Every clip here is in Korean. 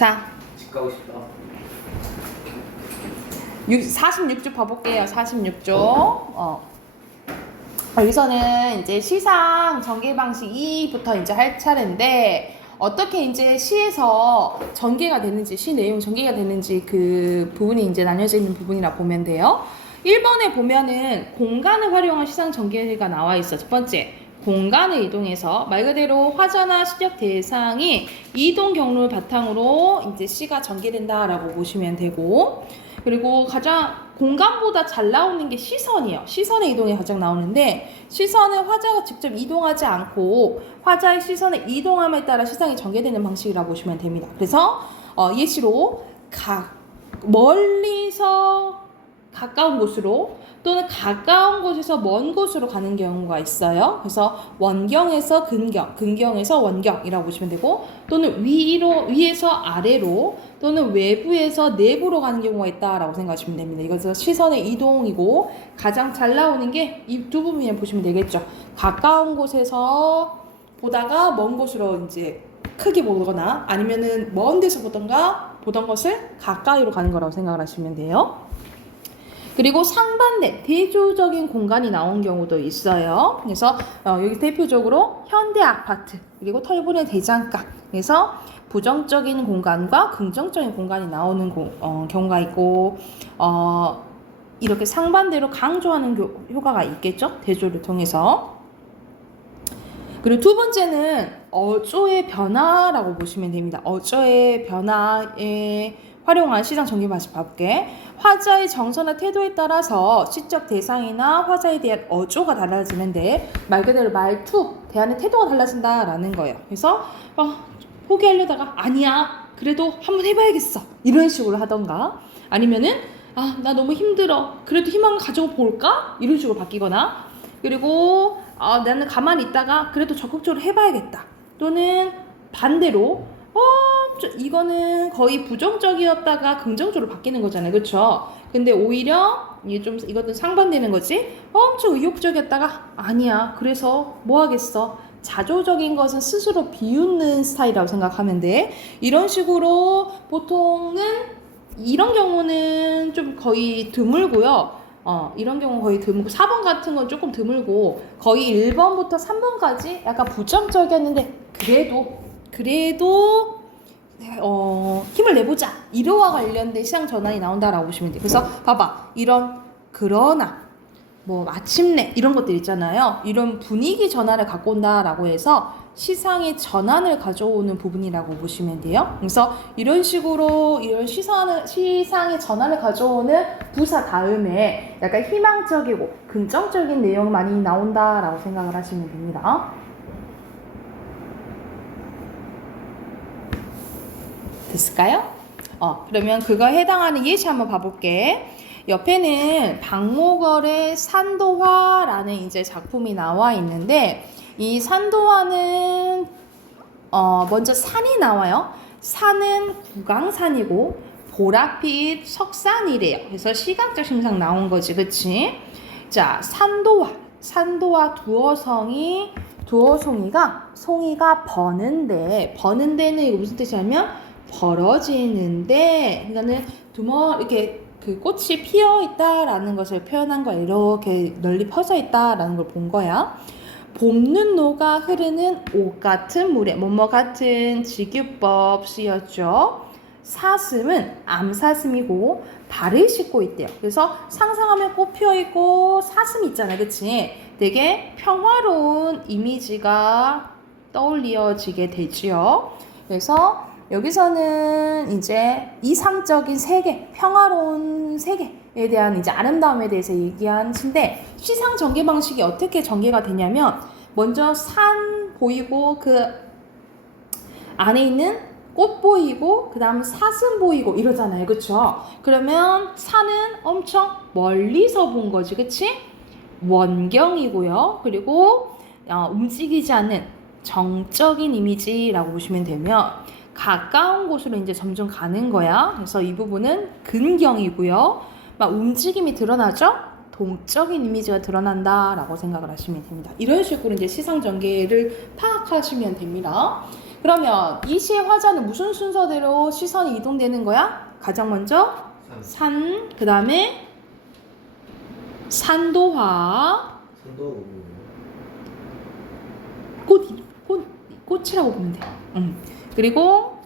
자, 집 가고 싶다. 46쪽 봐볼게요. 46쪽. 여기서는 이제 시상 전개 방식 2부터 이제 할 차례인데, 어떻게 이제 시에서 전개가 되는지, 시 내용 전개가 되는지 그 부분이 이제 나뉘어져 있는 부분이라 보면 돼요. 1번에 보면은 공간을 활용한 시상 전개가 나와 있어. 첫 번째, 공간을 이동해서 말 그대로 화자나 시적 대상이 이동 경로를 바탕으로 이제 시가 전개된다라고 보시면 되고, 그리고 가장 공간보다 잘 나오는 게 시선이에요. 시선의 이동이 가장 나오는데, 시선은 화자가 직접 이동하지 않고 화자의 시선의 이동함에 따라 시상이 전개되는 방식이라고 보시면 됩니다. 그래서 예시로 멀리서 가까운 곳으로 또는 가까운 곳에서 먼 곳으로 가는 경우가 있어요. 그래서 원경에서 근경, 근경에서 원경이라고 보시면 되고, 또는 위에서 아래로 또는 외부에서 내부로 가는 경우가 있다라고 생각하시면 됩니다. 이것은 시선의 이동이고, 가장 잘 나오는 게 이 두 부분을 보시면 되겠죠. 가까운 곳에서 보다가 먼 곳으로 이제 크게 보거나, 아니면은 먼 데서 보던 것을 가까이로 가는 거라고 생각을 하시면 돼요. 그리고 상반된 대조적인 공간이 나온 경우도 있어요. 그래서 여기 대표적으로 현대 아파트, 그리고 털보의 대장간, 그래서 부정적인 공간과 긍정적인 공간이 나오는 경우가 있고, 이렇게 상반대로 강조하는 효과가 있겠죠. 대조를 통해서. 그리고 두 번째는 어조의 변화라고 보시면 됩니다. 어조의 변화에 활용한 시상 전개 방식 봐볼게. 화자의 정서나 태도에 따라서 시적 대상이나 화자에 대한 어조가 달라지는데, 말 그대로 말투, 대하는 태도가 달라진다라는 거예요. 그래서 포기하려다가 아니야, 그래도 한번 해봐야겠어, 이런 식으로 하던가, 아니면은 나 너무 힘들어, 그래도 희망을 가지고 볼까, 이런 식으로 바뀌거나, 그리고 나는 가만히 있다가 그래도 적극적으로 해봐야겠다, 또는 반대로 이거는 거의 부정적이었다가 긍정적으로 바뀌는 거잖아요. 그쵸? 근데 오히려 이게 좀 이것도 상반되는 거지. 엄청 의욕적이었다가 아니야, 그래서 뭐 하겠어, 자조적인 것은 스스로 비웃는 스타일이라고 생각하면 돼. 이런 식으로 보통은, 이런 경우는 좀 거의 드물고요. 이런 경우 거의 드물고, 4번 같은 건 조금 드물고, 거의 1번부터 3번까지 약간 부정적이었는데 그래도 힘을 내보자, 이러와 관련된 시상 전환이 나온다라고 보시면 돼요. 그래서 봐봐, 이런 그러나 뭐 마침내 이런 것들 있잖아요. 이런 분위기 전환을 갖고 온다라고 해서 시상의 전환을 가져오는 부분이라고 보시면 돼요. 그래서 이런 식으로 이런 시상의 전환을 가져오는 부사 다음에 약간 희망적이고 긍정적인 내용이 많이 나온다라고 생각을 하시면 됩니다. 됐을까요? 그러면 그거에 해당하는 예시 한번 봐볼게. 옆에는 박목월의 산도화라는 이제 작품이 나와 있는데, 이 산도화는 먼저 산이 나와요. 산은 구강산이고 보랏빛 석산이래요. 그래서 시각적 형상 나온 거지, 그치? 자, 산도화 두어송이가 송이가 버는데, 버는 데는 이거 무슨 뜻이냐면 벌어지는데, 그러니까는 이렇게 그 꽃이 피어 있다라는 것을 표현한 거야. 이렇게 널리 퍼져 있다라는 걸 본 거야. 봄눈 녹아 흐르는 옷 같은 물에 뭐뭐 같은 직유법 쓰였죠. 사슴은 암사슴이고 발을 씻고 있대요. 그래서 상상하면 꽃 피어 있고 사슴 있잖아, 그치? 되게 평화로운 이미지가 떠올려지게 되지요. 그래서 여기서는 이제 이상적인 세계, 평화로운 세계에 대한 이제 아름다움에 대해서 얘기한 시인데, 시상 전개 방식이 어떻게 전개가 되냐면, 먼저 산 보이고 그 안에 있는 꽃 보이고 그 다음 사슴 보이고 이러잖아요, 그쵸? 그러면 산은 엄청 멀리서 본 거지, 그치? 원경이고요. 그리고 움직이지 않는 정적인 이미지라고 보시면 되면, 가까운 곳으로 이제 점점 가는 거야. 그래서 이 부분은 근경이고요. 막 움직임이 드러나죠? 동적인 이미지가 드러난다라고 생각을 하시면 됩니다. 이런 식으로 이제 시상 전개를 파악하시면 됩니다. 그러면 이 시의 화자는 무슨 순서대로 시선이 이동되는 거야? 가장 먼저 산, 그 다음에 산도화, 꽃이라고 보면 돼. 그리고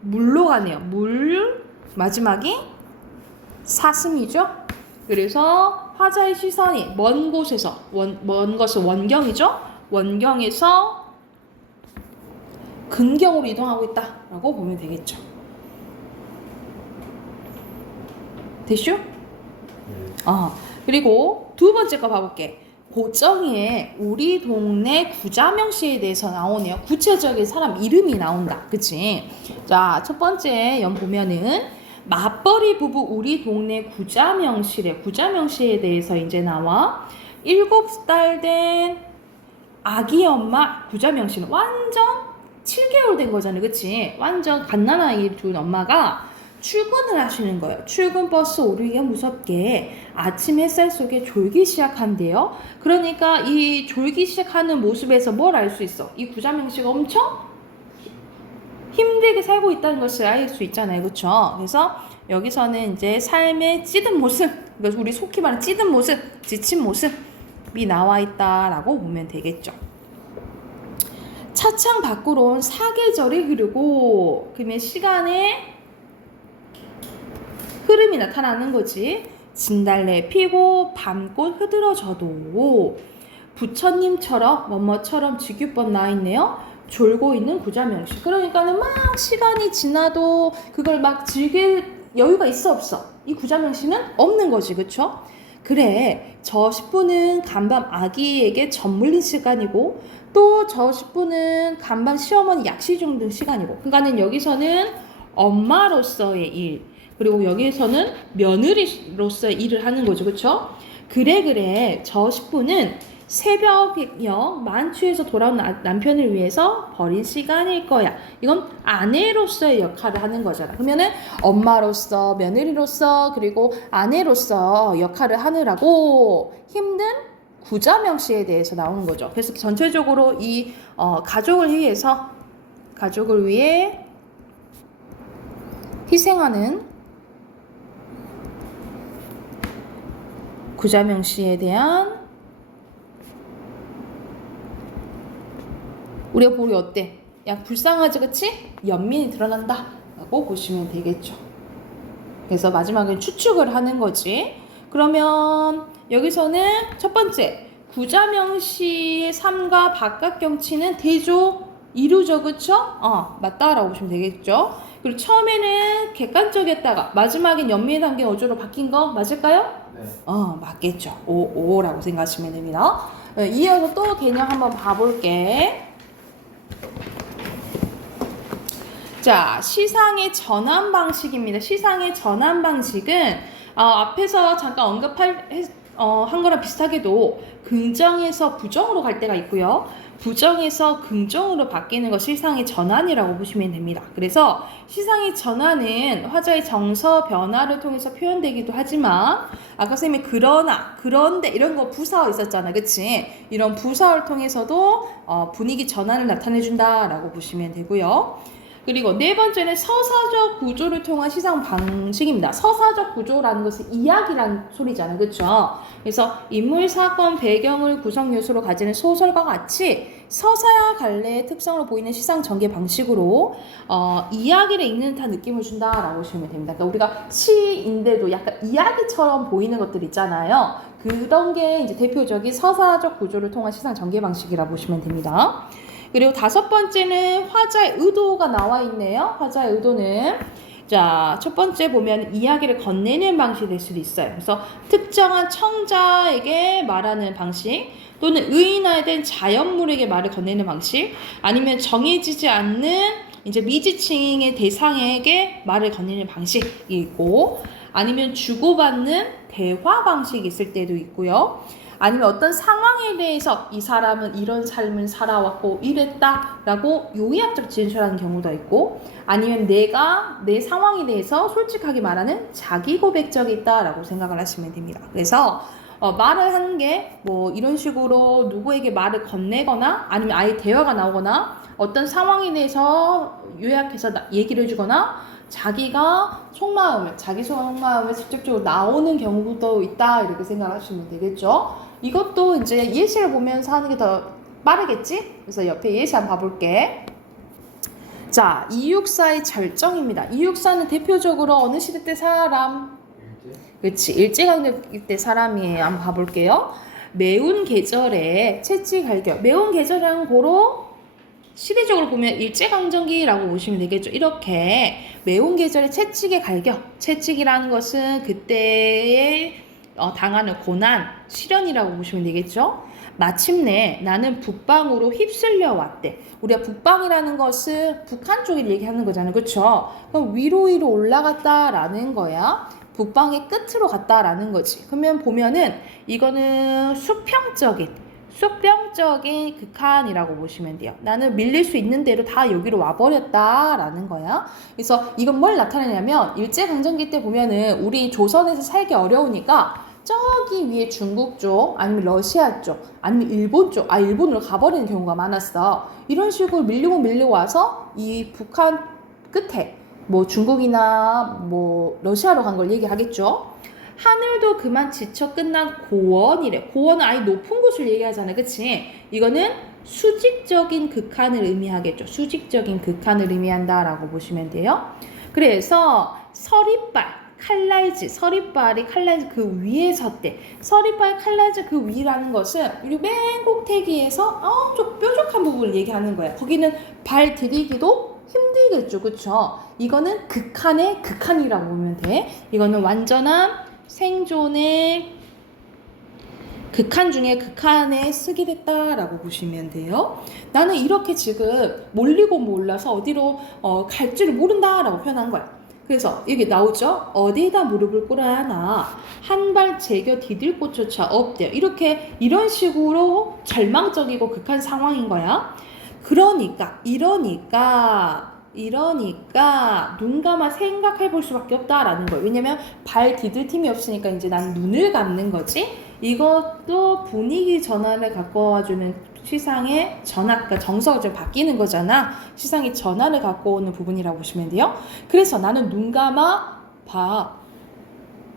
물로 가네요. 물, 마지막이 사슴이죠. 그래서 화자의 시선이 먼 곳에서, 먼 것은 원경이죠. 원경에서 근경으로 이동하고 있다라고 보면 되겠죠. 됐슈? 그리고 두 번째 거 봐볼게. 고정에 우리 동네 구자명시에 대해서 나오네요. 구체적인 사람 이름이 나온다. 그치? 자, 첫 번째 연 보면은 맞벌이 부부 우리 동네 구자명시래. 구자명시에 대해서 이제 나와. 7달 된 아기 엄마 구자명시는 완전 7개월 된 거잖아요. 그치? 완전 갓난아이 둔 엄마가 출근을 하시는 거예요. 출근 버스 오르기가 무섭게 아침 햇살 속에 졸기 시작한대요. 그러니까 이 졸기 시작하는 모습에서 뭘 알 수 있어? 이 구자명시가 엄청 힘들게 살고 있다는 것을 알 수 있잖아요. 그쵸? 그래서 여기서는 이제 삶의 찌든 모습, 그러니까 우리 속히 말하는 찌든 모습, 지친 모습이 나와 있다라고 보면 되겠죠. 차창 밖으로는 사계절이 흐르고 그러면 시간의 흐름이 나타나는 거지. 진달래 피고 밤꽃 흐드러져도 부처님처럼 뭐뭐처럼 지규법 나와 있네요. 졸고 있는 구자명시. 그러니까는 막 시간이 지나도 그걸 막 즐길 여유가 있어 없어? 이 구자명시는 없는 거지. 그쵸? 그래, 저 10분은 간밤 아기에게 젖물린 시간이고 또 저 10분은 간밤 시어머니 약시 중등 시간이고, 그러니까는 여기서는 엄마로서의 일, 그리고 여기에서는 며느리로서의 일을 하는 거죠. 그쵸? 그래 저 10분은 새벽역 만취해서 돌아온 남편을 위해서 버린 시간일 거야. 이건 아내로서의 역할을 하는 거잖아. 그러면은 엄마로서, 며느리로서, 그리고 아내로서 역할을 하느라고 힘든 구자명시에 대해서 나오는 거죠. 그래서 전체적으로 이 가족을 위해 희생하는 구자명시에 대한 우리가 보기 어때? 야, 불쌍하지, 그치? 연민이 드러난다 라고 보시면 되겠죠. 그래서 마지막에 추측을 하는 거지. 그러면 여기서는 첫 번째, 구자명시의 삶과 바깥경치는 대조 이루죠. 그쵸? 맞다라고 보시면 되겠죠. 그리고 처음에는 객관적이었다가 마지막엔 연민의 단계 어조로 바뀐 거 맞을까요? 네. 맞겠죠. 오라고 생각하시면 됩니다. 이어서 또 개념 한번 봐볼게. 자, 시상의 전환 방식입니다. 시상의 전환 방식은 앞에서 잠깐 한 거랑 비슷하게도 긍정에서 부정으로 갈 때가 있고요. 부정에서 긍정으로 바뀌는 것 시상의 전환이라고 보시면 됩니다. 그래서 시상의 전환은 화자의 정서 변화를 통해서 표현되기도 하지만 아까 선생님이 그러나, 그런데 이런 거 부사어 있었잖아. 그치? 이런 부사어를 통해서도 분위기 전환을 나타내준다라고 보시면 되고요. 그리고 네 번째는 서사적 구조를 통한 시상 방식입니다. 서사적 구조라는 것은 이야기란 소리잖아요. 그렇죠? 그래서 인물, 사건, 배경을 구성 요소로 가지는 소설과 같이 서사와 갈래의 특성으로 보이는 시상 전개 방식으로 이야기를 읽는 듯한 느낌을 준다라고 보시면 됩니다. 그러니까 우리가 시인데도 약간 이야기처럼 보이는 것들 있잖아요. 그런 게 이제 대표적인 서사적 구조를 통한 시상 전개 방식이라고 보시면 됩니다. 그리고 다섯 번째는 화자의 의도가 나와 있네요. 화자의 의도는 자, 첫 번째 보면 이야기를 건네는 방식이 될 수도 있어요. 그래서 특정한 청자에게 말하는 방식, 또는 의인화된 자연물에게 말을 건네는 방식, 아니면 정해지지 않는 이제 미지층의 대상에게 말을 건네는 방식이 있고, 아니면 주고받는 대화 방식이 있을 때도 있고요. 아니면 어떤 상황에 대해서 이 사람은 이런 삶을 살아왔고 이랬다라고 요약적 진술하는 경우도 있고, 아니면 내가 내 상황에 대해서 솔직하게 말하는 자기 고백적이 있다라고 생각을 하시면 됩니다. 그래서 말을 하는 게 뭐 이런 식으로 누구에게 말을 건네거나 아니면 아예 대화가 나오거나 어떤 상황에 대해서 요약해서 얘기를 해주거나 자기가 자기 속마음을 직접적으로 나오는 경우도 있다 이렇게 생각하시면 되겠죠. 이것도 이제 예시를 보면서 하는 게 더 빠르겠지? 그래서 옆에 예시 한번 봐볼게. 자, 264의 절정입니다. 264는 대표적으로 어느 시대 때 사람? 그렇지, 일제강점기 때 사람이에요. 한번 봐볼게요. 매운 계절에 채찍갈겨. 매운 계절이랑 고로 시대적으로 보면 일제강점기라고 보시면 되겠죠. 이렇게 매운 계절에 채찍에 갈겨. 채찍이라는 것은 그때에 당하는 고난, 시련이라고 보시면 되겠죠. 마침내 나는 북방으로 휩쓸려 왔대. 우리가 북방이라는 것은 북한 쪽을 얘기하는 거잖아요. 그렇죠? 그럼 위로 올라갔다라는 거야. 북방의 끝으로 갔다라는 거지. 그러면 보면은 이거는 수평적인 극한이라고 보시면 돼요. 나는 밀릴 수 있는 대로 다 여기로 와버렸다라는 거야. 그래서 이건 뭘 나타내냐면 일제강점기 때 보면은 우리 조선에서 살기 어려우니까 저기 위에 중국 쪽 아니면 러시아 쪽 아니면 일본 쪽 일본으로 가버리는 경우가 많았어. 이런 식으로 밀리고 와서 이 북한 끝에 뭐 중국이나 뭐 러시아로 간 걸 얘기하겠죠. 하늘도 그만 지쳐 끝난 고원이래. 고원은 아예 높은 곳을 얘기하잖아요. 그치? 이거는 수직적인 극한을 의미하겠죠. 수직적인 극한을 의미한다라고 보시면 돼요. 그래서 서리발이 칼날즈 그 위에 섰대. 서리발 칼날즈 그 위라는 것은 이 맨 꼭대기에서 엄청 뾰족한 부분을 얘기하는 거야. 거기는 발 디디기도 힘들겠죠. 그쵸? 이거는 극한의 극한이라고 보면 돼. 이거는 완전한 생존의 극한 중에 극한에 쓰게 됐다라고 보시면 돼요. 나는 이렇게 지금 몰리고 몰라서 어디로 갈 줄을 모른다라고 표현한 거야. 그래서 이게 나오죠. 어디에다 무릎을 꿇어야 하나 한 발 제겨 디딜 곳조차 없대요. 이런 식으로 절망적이고 극한 상황인 거야. 이러니까 눈 감아 생각해 볼 수밖에 없다라는 거예요. 왜냐면 발 디딜 틈이 없으니까 이제 난 눈을 감는 거지. 이것도 분위기 전환을 갖고 와주는 시상의 전환, 그러니까 정서가 좀 바뀌는 거잖아. 시상의 전환을 갖고 오는 부분이라고 보시면 돼요. 그래서 나는 눈 감아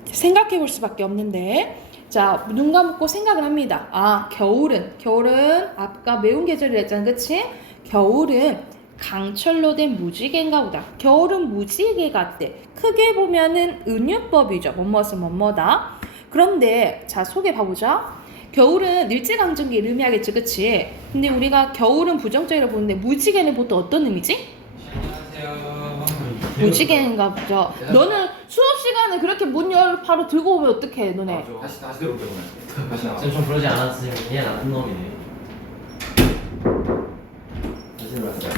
생각해 볼 수밖에 없는데, 자, 눈 감고 생각을 합니다. 겨울은 아까 매운 계절이라 했잖아. 그치? 겨울은 강철로 된 무지개인가 보다. 겨울은 무지개 같대. 크게 보면은 은유법이죠. 뭐뭐다. 그런데 자, 소개 봐보자. 겨울은 일제강점기를 의미하겠지. 그치? 근데 우리가 겨울은 부정적이라고 보는데 무지개는 보통 어떤 의미지? 무지개인가 보죠. 너는 수업 시간에 그렇게 문 바로 들고 오면 어떡해, 너네? 다시 들어올게 보내. 다시 나와. 좀 그러지 않았으면 얘 나쁜 놈이네. 다시 들어왔어요.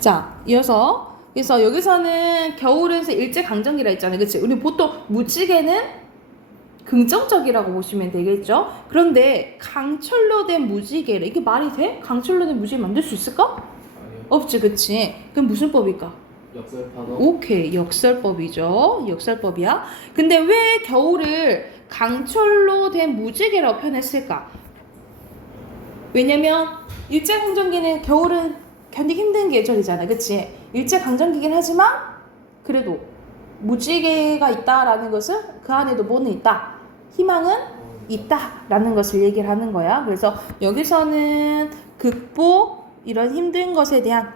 자, 그래서 여기서는 겨울에서 일제강점기라 했잖아요. 그치? 우리 보통 무지개는 긍정적이라고 보시면 되겠죠? 그런데 강철로 된 무지개래. 이게 말이 돼? 강철로 된 무지개 만들 수 있을까? 아니요. 없지, 그치? 그럼 무슨 법일까? 역설파도. 오케이, 역설법이죠. 역설법이야. 근데 왜 겨울을 강철로 된 무지개라고 표현했을까? 왜냐면 일제강점기는 겨울은 견디기 힘든 계절이잖아. 그치? 일제강점기긴 하지만 그래도 무지개가 있다라는 것은 그 안에도 뭐는 있다? 희망은 있다라는 것을 얘기를 하는 거야. 그래서 여기서는 이런 힘든 것에 대한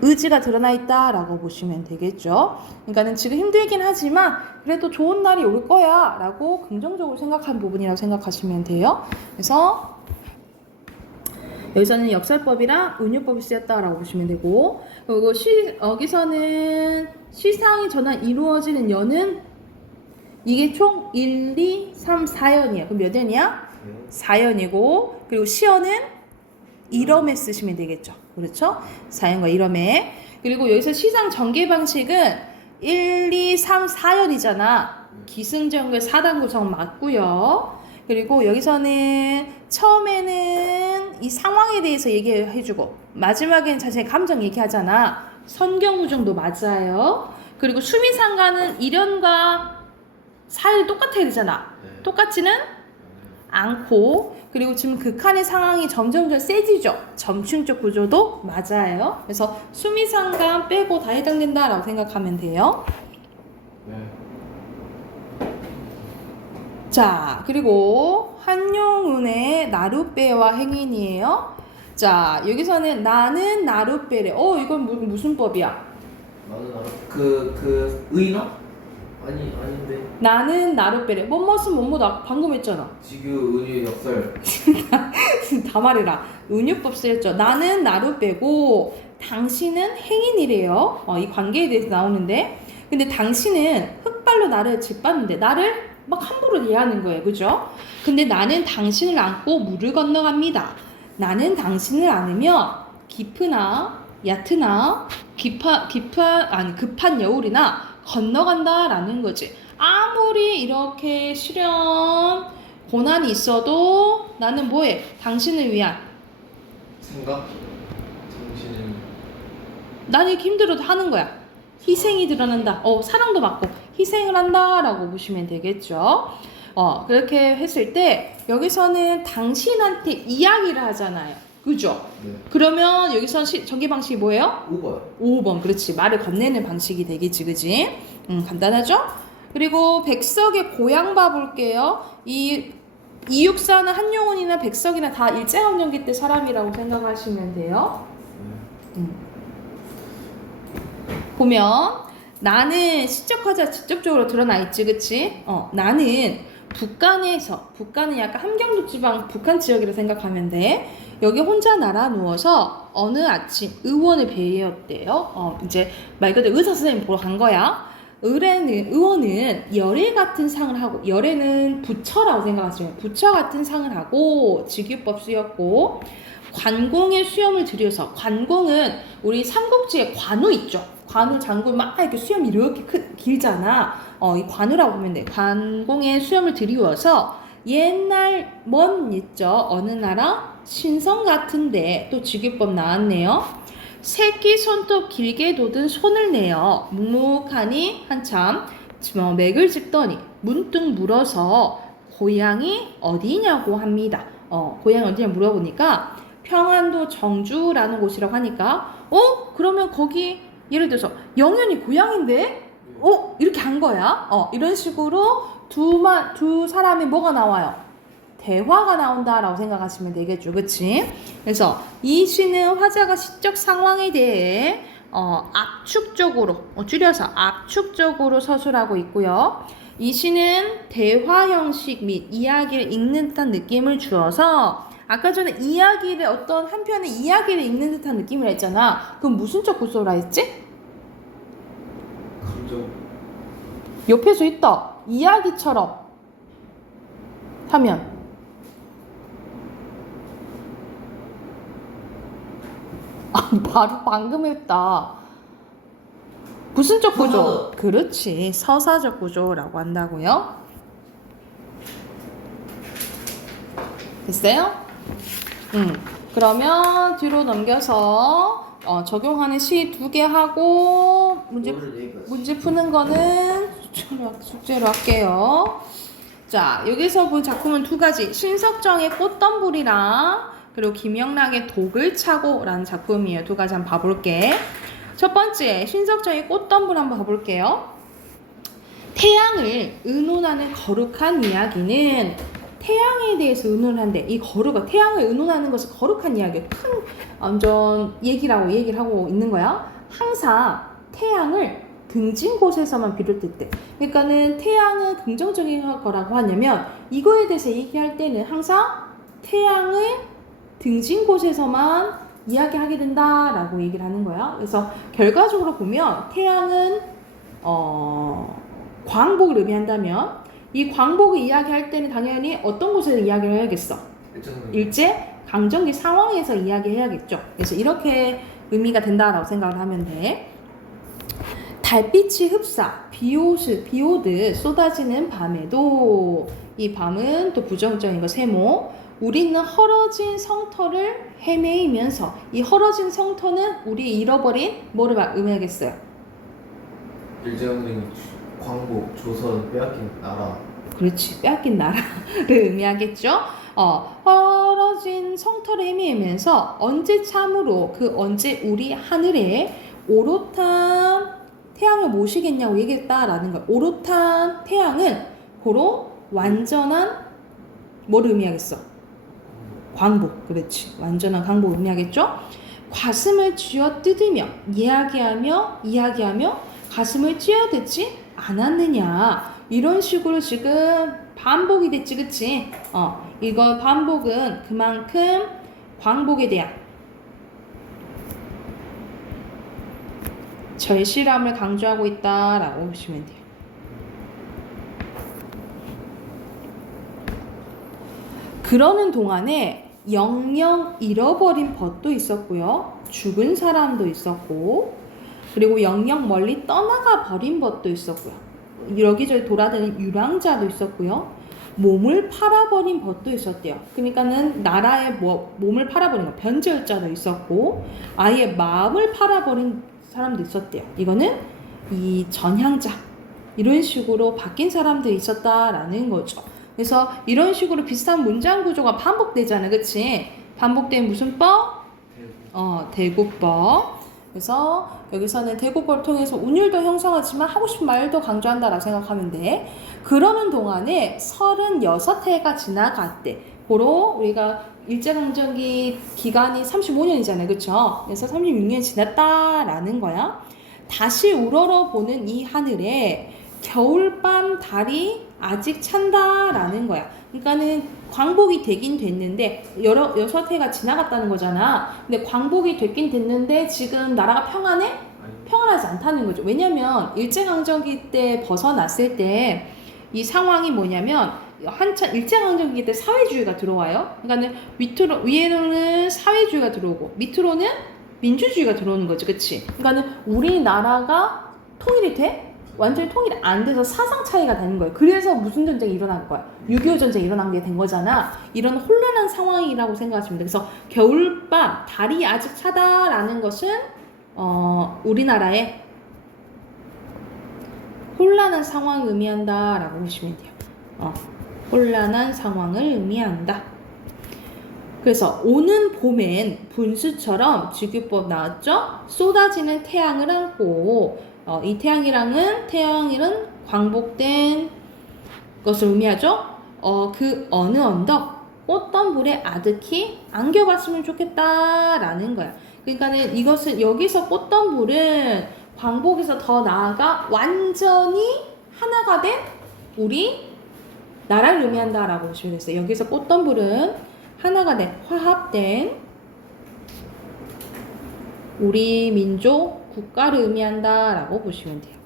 의지가 드러나 있다라고 보시면 되겠죠. 그러니까는 지금 힘들긴 하지만 그래도 좋은 날이 올 거야 라고 긍정적으로 생각한 부분이라고 생각하시면 돼요. 그래서 여기서는 역설법이랑 은유법이 쓰였다라고 보시면 되고, 그리고 여기서는 시상의 전환 이루어지는 연은 이게 총 1, 2, 3, 4연이에요. 그럼 몇 연이야? 4연이고, 그리고 시연은 1엄에 쓰시면 되겠죠. 그렇죠? 4연과 1엄에. 그리고 여기서 시상 전개 방식은 1, 2, 3, 4연이잖아. 기승전결 4단 구성 맞고요. 그리고 여기서는 처음에는 이 상황에 대해서 얘기해주고 마지막에는 자신의 감정 얘기하잖아. 선경우정도 맞아요. 그리고 수미상가는 1연과 4연이 똑같아야 되잖아. 똑같지는 않고, 그리고 지금 극한의 상황이 점점 세지죠. 점층적 구조도 맞아요. 그래서 수미상관 빼고 다 해당된다라고 생각하면 돼요. 네. 자, 그리고 한용운의 나룻배와 행인이에요. 자, 여기서는 나는 나룻배래. 이건 무슨 법이야? 나는 알아. 그 의나? 아닌데. 나는 나룻배래. 뭐뭇은 뭐뭐다. 방금 했잖아. 지규 은유 역설. 다 말해라. 은유법 쓰였죠. 나는 나룻배고 당신은 행인이래요. 이 관계에 대해서 나오는데, 근데 당신은 흑발로 나를 짓밟는데 나를 막 함부로 대하는 거예요. 그죠? 근데 나는 당신을 안고 물을 건너갑니다. 나는 당신을 안으며 깊으나 얕으나 급한 여울이나 건너간다라는 거지. 아무리 이렇게 시련 고난이 있어도 나는 뭐해? 당신을 위한, 생각? 당신은 나는 이렇게 힘들어도 하는 거야. 희생이 드러난다. 사랑도 받고 희생을 한다라고 보시면 되겠죠. 그렇게 했을 때 여기서는 당신한테 이야기를 하잖아요. 그죠? 네. 그러면 여기서 전개 방식이 뭐예요? 5번. 5번. 그렇지. 말을 건네는 방식이 되겠지. 그지? 간단하죠? 그리고 백석의 고향 봐볼게요. 이 이육사는 한용운이나 백석이나 다 일제강점기 때 사람이라고 생각하시면 돼요. 보면 나는 시적 화자 직접적으로 드러나 있지, 그치? 나는 북한은 약간 함경도 지방 북한 지역이라 생각하면 돼. 여기 혼자 날아 누워서 어느 아침 의원을 뵈었대요. 이제 말 그대로 의사 선생님 보러 간 거야. 의원은 열애 같은 상을 하고, 열애는 부처라고 생각하시면 부처 같은 상을 하고 직유법 쓰였고, 관공의 수염을 들여서, 관공은 우리 삼국지에 관우 있죠. 관우 장군 막 이렇게 수염이 이렇게 길잖아. 이 관우라고 보면 돼. 관공의 수염을 들이워서 옛날 먼 있죠. 어느 나라 신성 같은데 또 직유법 나왔네요. 새끼 손톱 길게 돋은 손을 내어 묵묵하니 한참 맥을 짚더니 문득 물어서 고향이 어디냐고 합니다. 고향이 어디냐 물어보니까 평안도 정주라는 곳이라고 하니까 그러면 거기 예를 들어서 영현이 고향인데 이렇게 한 거야. 이런 식으로 두 사람이 뭐가 나와요? 대화가 나온다라고 생각하시면 되겠죠. 그치? 그래서 이 시는 화자가 시적 상황에 대해 압축적으로 줄여서 압축적으로 서술하고 있고요. 이 시는 대화 형식 및 이야기를 읽는 듯한 느낌을 주어서, 아까 전에 이야기를 어떤 한편의 이야기를 읽는 듯한 느낌을 했잖아. 그럼 무슨 적 구조라 했지? 감정. 옆에서 있다. 이야기처럼 하면 바로 방금 했다. 무슨 적 구조? 서사적. 그렇지. 서사적 구조라고 한다고요. 됐어요? 그러면 뒤로 넘겨서 적용하는 시 2개 하고 문제 푸는 거는 숙제로 할게요. 자, 여기서 본 작품은 2가지. 신석정의 꽃덤불이랑 그리고 김영락의 독을 차고라는 작품이에요. 2가지 한번 봐볼게. 첫 번째, 신석정의 꽃덤불 한번 봐볼게요. 태양을 의논하는 거룩한 이야기는 태양에 대해서 의논을 한대. 이 태양을 의논하는 것은 거룩한 이야기예요. 큰 완전 얘기를 하고 있는 거야. 항상 태양을 등진 곳에서만 비롯됐대. 그러니까는 태양은 긍정적인 거라고 하냐면 이거에 대해서 얘기할 때는 항상 태양을 등진 곳에서만 이야기하게 된다라고 얘기를 하는 거야. 그래서 결과적으로 보면 태양은 광복을 의미한다면 이 광복을 이야기할 때는 당연히 어떤 곳에서 이야기를 해야겠어? 일제 강점기 상황에서 이야기해야겠죠. 그래서 이렇게 의미가 된다라고 생각을 하면 돼. 달빛이 흡사, 비오듯 쏟아지는 밤에도, 이 밤은 또 부정적인 거 세모. 우리는 헐어진 성터를 헤매이면서, 이 헐어진 성터는 우리 잃어버린 뭐를 의미하겠어요? 일제강점기 광복 조선 빼앗긴 나라. 그렇지. 빼앗긴 나라를 의미하겠죠. 헐어진 성터를 헤매면서 언제 참으로 언제 우리 하늘에 오롯한 태양을 모시겠냐고 얘기했다라는 거예요. 오롯한 태양은 고로 완전한 뭐를 의미하겠어? 광복. 그렇지. 완전한 광복을 의미하겠죠. 가슴을 쥐어 뜯으며 이야기하며 가슴을 쥐어뜯지 않았느냐. 이런 식으로 지금 반복이 됐지, 그치? 이거 반복은 그만큼 광복에 대한 절실함을 강조하고 있다라고 보시면 돼요. 그러는 동안에 영영 잃어버린 벗도 있었고요. 죽은 사람도 있었고, 그리고 영영 멀리 떠나가 버린 벗도 있었고요. 여기저기 돌아다니는 유랑자도 있었고요. 몸을 팔아버린 벗도 있었대요. 그러니까는 나라의 몸을 팔아버린 거, 변절자도 있었고, 아예 마음을 팔아버린 사람도 있었대요. 이거는 이 전향자, 이런 식으로 바뀐 사람들이 있었다라는 거죠. 그래서 이런 식으로 비슷한 문장 구조가 반복되잖아요. 그치? 반복된 무슨 법? 대구법. 그래서 여기서는 대구법을 통해서 운율도 형성하지만 하고 싶은 말도 강조한다라고 생각하면 돼. 그러는 동안에 36해가 지나갔대. 고로 우리가 일제강점기 기간이 35년이잖아요. 그쵸? 그래서 36년이 지났다라는 거야. 다시 우러러보는 이 하늘에 겨울밤 달이 아직 찬다라는 거야. 그러니까는 광복이 되긴 됐는데 6해가 지나갔다는 거잖아. 근데 광복이 됐긴 됐는데 지금 나라가 평안해? 평안하지 않다는 거죠. 왜냐면 일제강점기 때 벗어났을 때 이 상황이 뭐냐면 한참 일제강점기 때 사회주의가 들어와요. 그러니까는 위에는 사회주의가 들어오고 밑으로는 민주주의가 들어오는 거죠. 그치? 그러니까는 우리나라가 통일이 돼? 완전히 통일이 안 돼서 사상 차이가 되는 거예요. 그래서 무슨 전쟁이 일어난 거야? 6.25 전쟁이 일어난 게 된 거잖아. 이런 혼란한 상황이라고 생각하시면 돼요. 그래서 겨울밤 달이 아직 차다라는 것은 우리나라의 혼란한 상황을 의미한다라고 보시면 돼요. 혼란한 상황을 의미한다. 그래서 오는 봄엔 분수처럼 지규법 나왔죠? 쏟아지는 태양을 안고 이 태양이란 광복된 것을 의미하죠. 그 어느 언덕 꽃덤불에 아득히 안겨봤으면 좋겠다라는 거야. 그러니까는 이것은 여기서 꽃덤불은 광복에서 더 나아가 완전히 하나가 된 우리 나라를 의미한다라고 보시면 됐어요. 여기서 꽃덤불은 하나가 된 화합된 우리 민족 국가를 의미한다라고 보시면 돼요.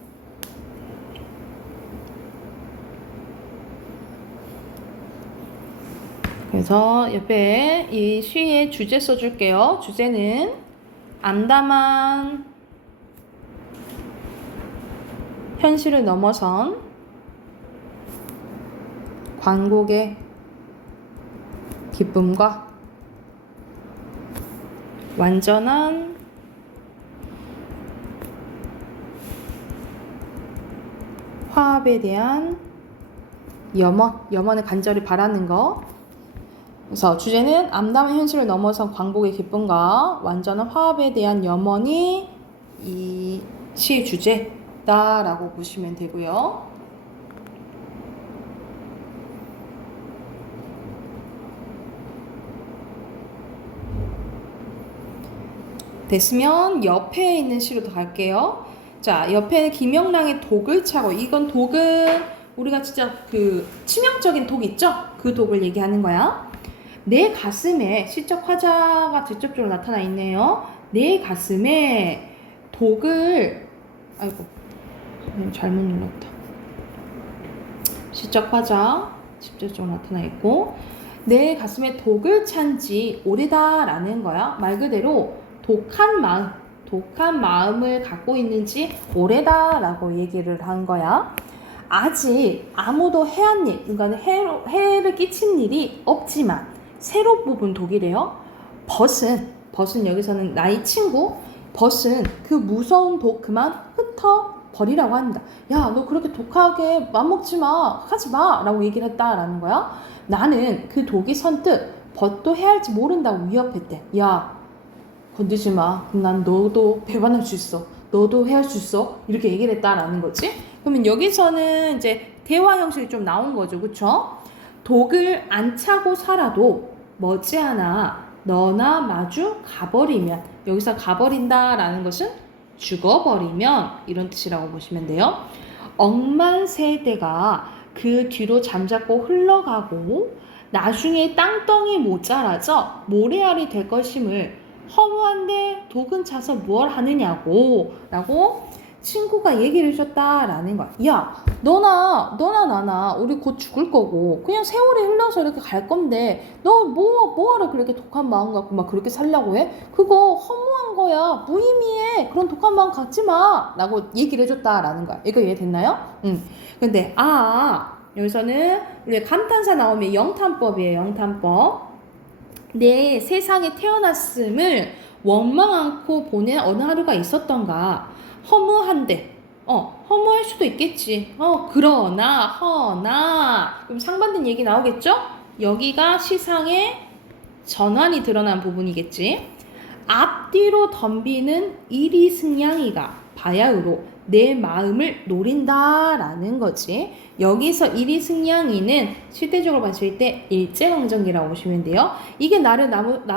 그래서 옆에 이 시의 주제 써줄게요. 주제는 암담한 현실을 넘어선 광복의 기쁨과 완전한 화합에 대한 염원을 간절히 바라는 거. 그래서 주제는 암담한 현실을 넘어선 광복의 기쁨과 완전한 화합에 대한 염원이 이 시의 주제다라고 보시면 되고요. 됐으면 옆에 있는 시로 더 갈게요. 자, 옆에 김영랑의 독을 차고, 이건 독은 우리가 진짜 그 치명적인 독 있죠? 그 독을 얘기하는 거야. 내 가슴에 시적 화자가 직접적으로 나타나 있네요. 내 가슴에 독을, 아이고 잘못 눌렀다. 시적 화자 직접적으로 나타나 있고, 내 가슴에 독을 찬 지 오래다라는 거야. 말 그대로 독한 마음을 갖고 있는지 오래다라고 얘기를 한 거야. 아직 아무도 해한 일, 그러니까 해를 끼친 일이 없지만 새로 뽑은 독이래요. 벗은 여기서는 나의 친구, 벗은 그 무서운 독 그만 버리라고 합니다. 야, 너 그렇게 독하게 맘먹지 마, 하지 마 라고 얘기를 했다라는 거야. 나는 그 독이 선뜻 벗도 해야 할지 모른다고 위협했대. 야, 건드지 마. 그럼 난 너도 배반할 수 있어. 너도 해야 할 수 있어. 이렇게 얘기를 했다라는 거지. 그러면 여기서는 이제 대화 형식이 좀 나온 거죠. 그쵸? 독을 안 차고 살아도 머지않아 너나 마주 가버리면, 여기서 가버린다라는 것은 죽어버리면 이런 뜻이라고 보시면 돼요. 억만 세대가 그 뒤로 잠자코 흘러가고 나중에 땅덩이 모자라져 모래알이 될 것임을 허무한데 독은 차서 무얼 하느냐고 라고 친구가 얘기를 해줬다라는 거야. 야, 너나 나나 우리 곧 죽을 거고 그냥 세월이 흘러서 이렇게 갈 건데 너 뭐하러 그렇게 독한 마음 갖고 막 그렇게 살려고 해? 그거 허무한 거야. 무의미해. 그런 독한 마음 갖지 마 라고 얘기를 해줬다라는 거야. 이거 이해됐나요? 근데 여기서는 우리 감탄사 나오면 영탄법이에요. 영탄법. 내 세상에 태어났음을 원망 않고 보낸 어느 하루가 있었던가. 허무한데 허무할 수도 있겠지. 허나 그럼 상반된 얘기 나오겠죠? 여기가 시상의 전환이 드러난 부분이겠지. 앞뒤로 덤비는 이리승냥이가 바야흐로 내 마음을 노린다라는 거지. 여기서 이리승냥이는 실대적으로 봤을 때 일제강점기라고 보시면 돼요. 이게 나를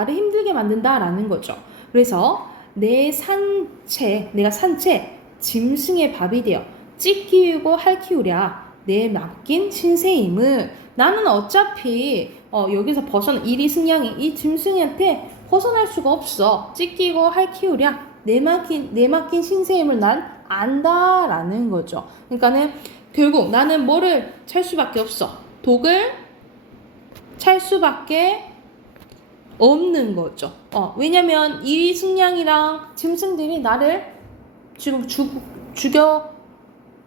힘들게 만든다라는 거죠. 그래서 내가 산채 짐승의 밥이 되어 찢기우고 핥기우랴 내 맡긴 신세임을. 나는 어차피 여기서 이리승냥이 이 짐승한테 벗어날 수가 없어. 찢기고 핥기우랴 내 맡긴 신세임을 난 안다라는 거죠. 그러니까는 결국 나는 뭐를 찰 수밖에 없어. 독을 찰 수밖에 없는 거죠. 왜냐면 이리승냥이랑 짐승들이 나를 지금 죽여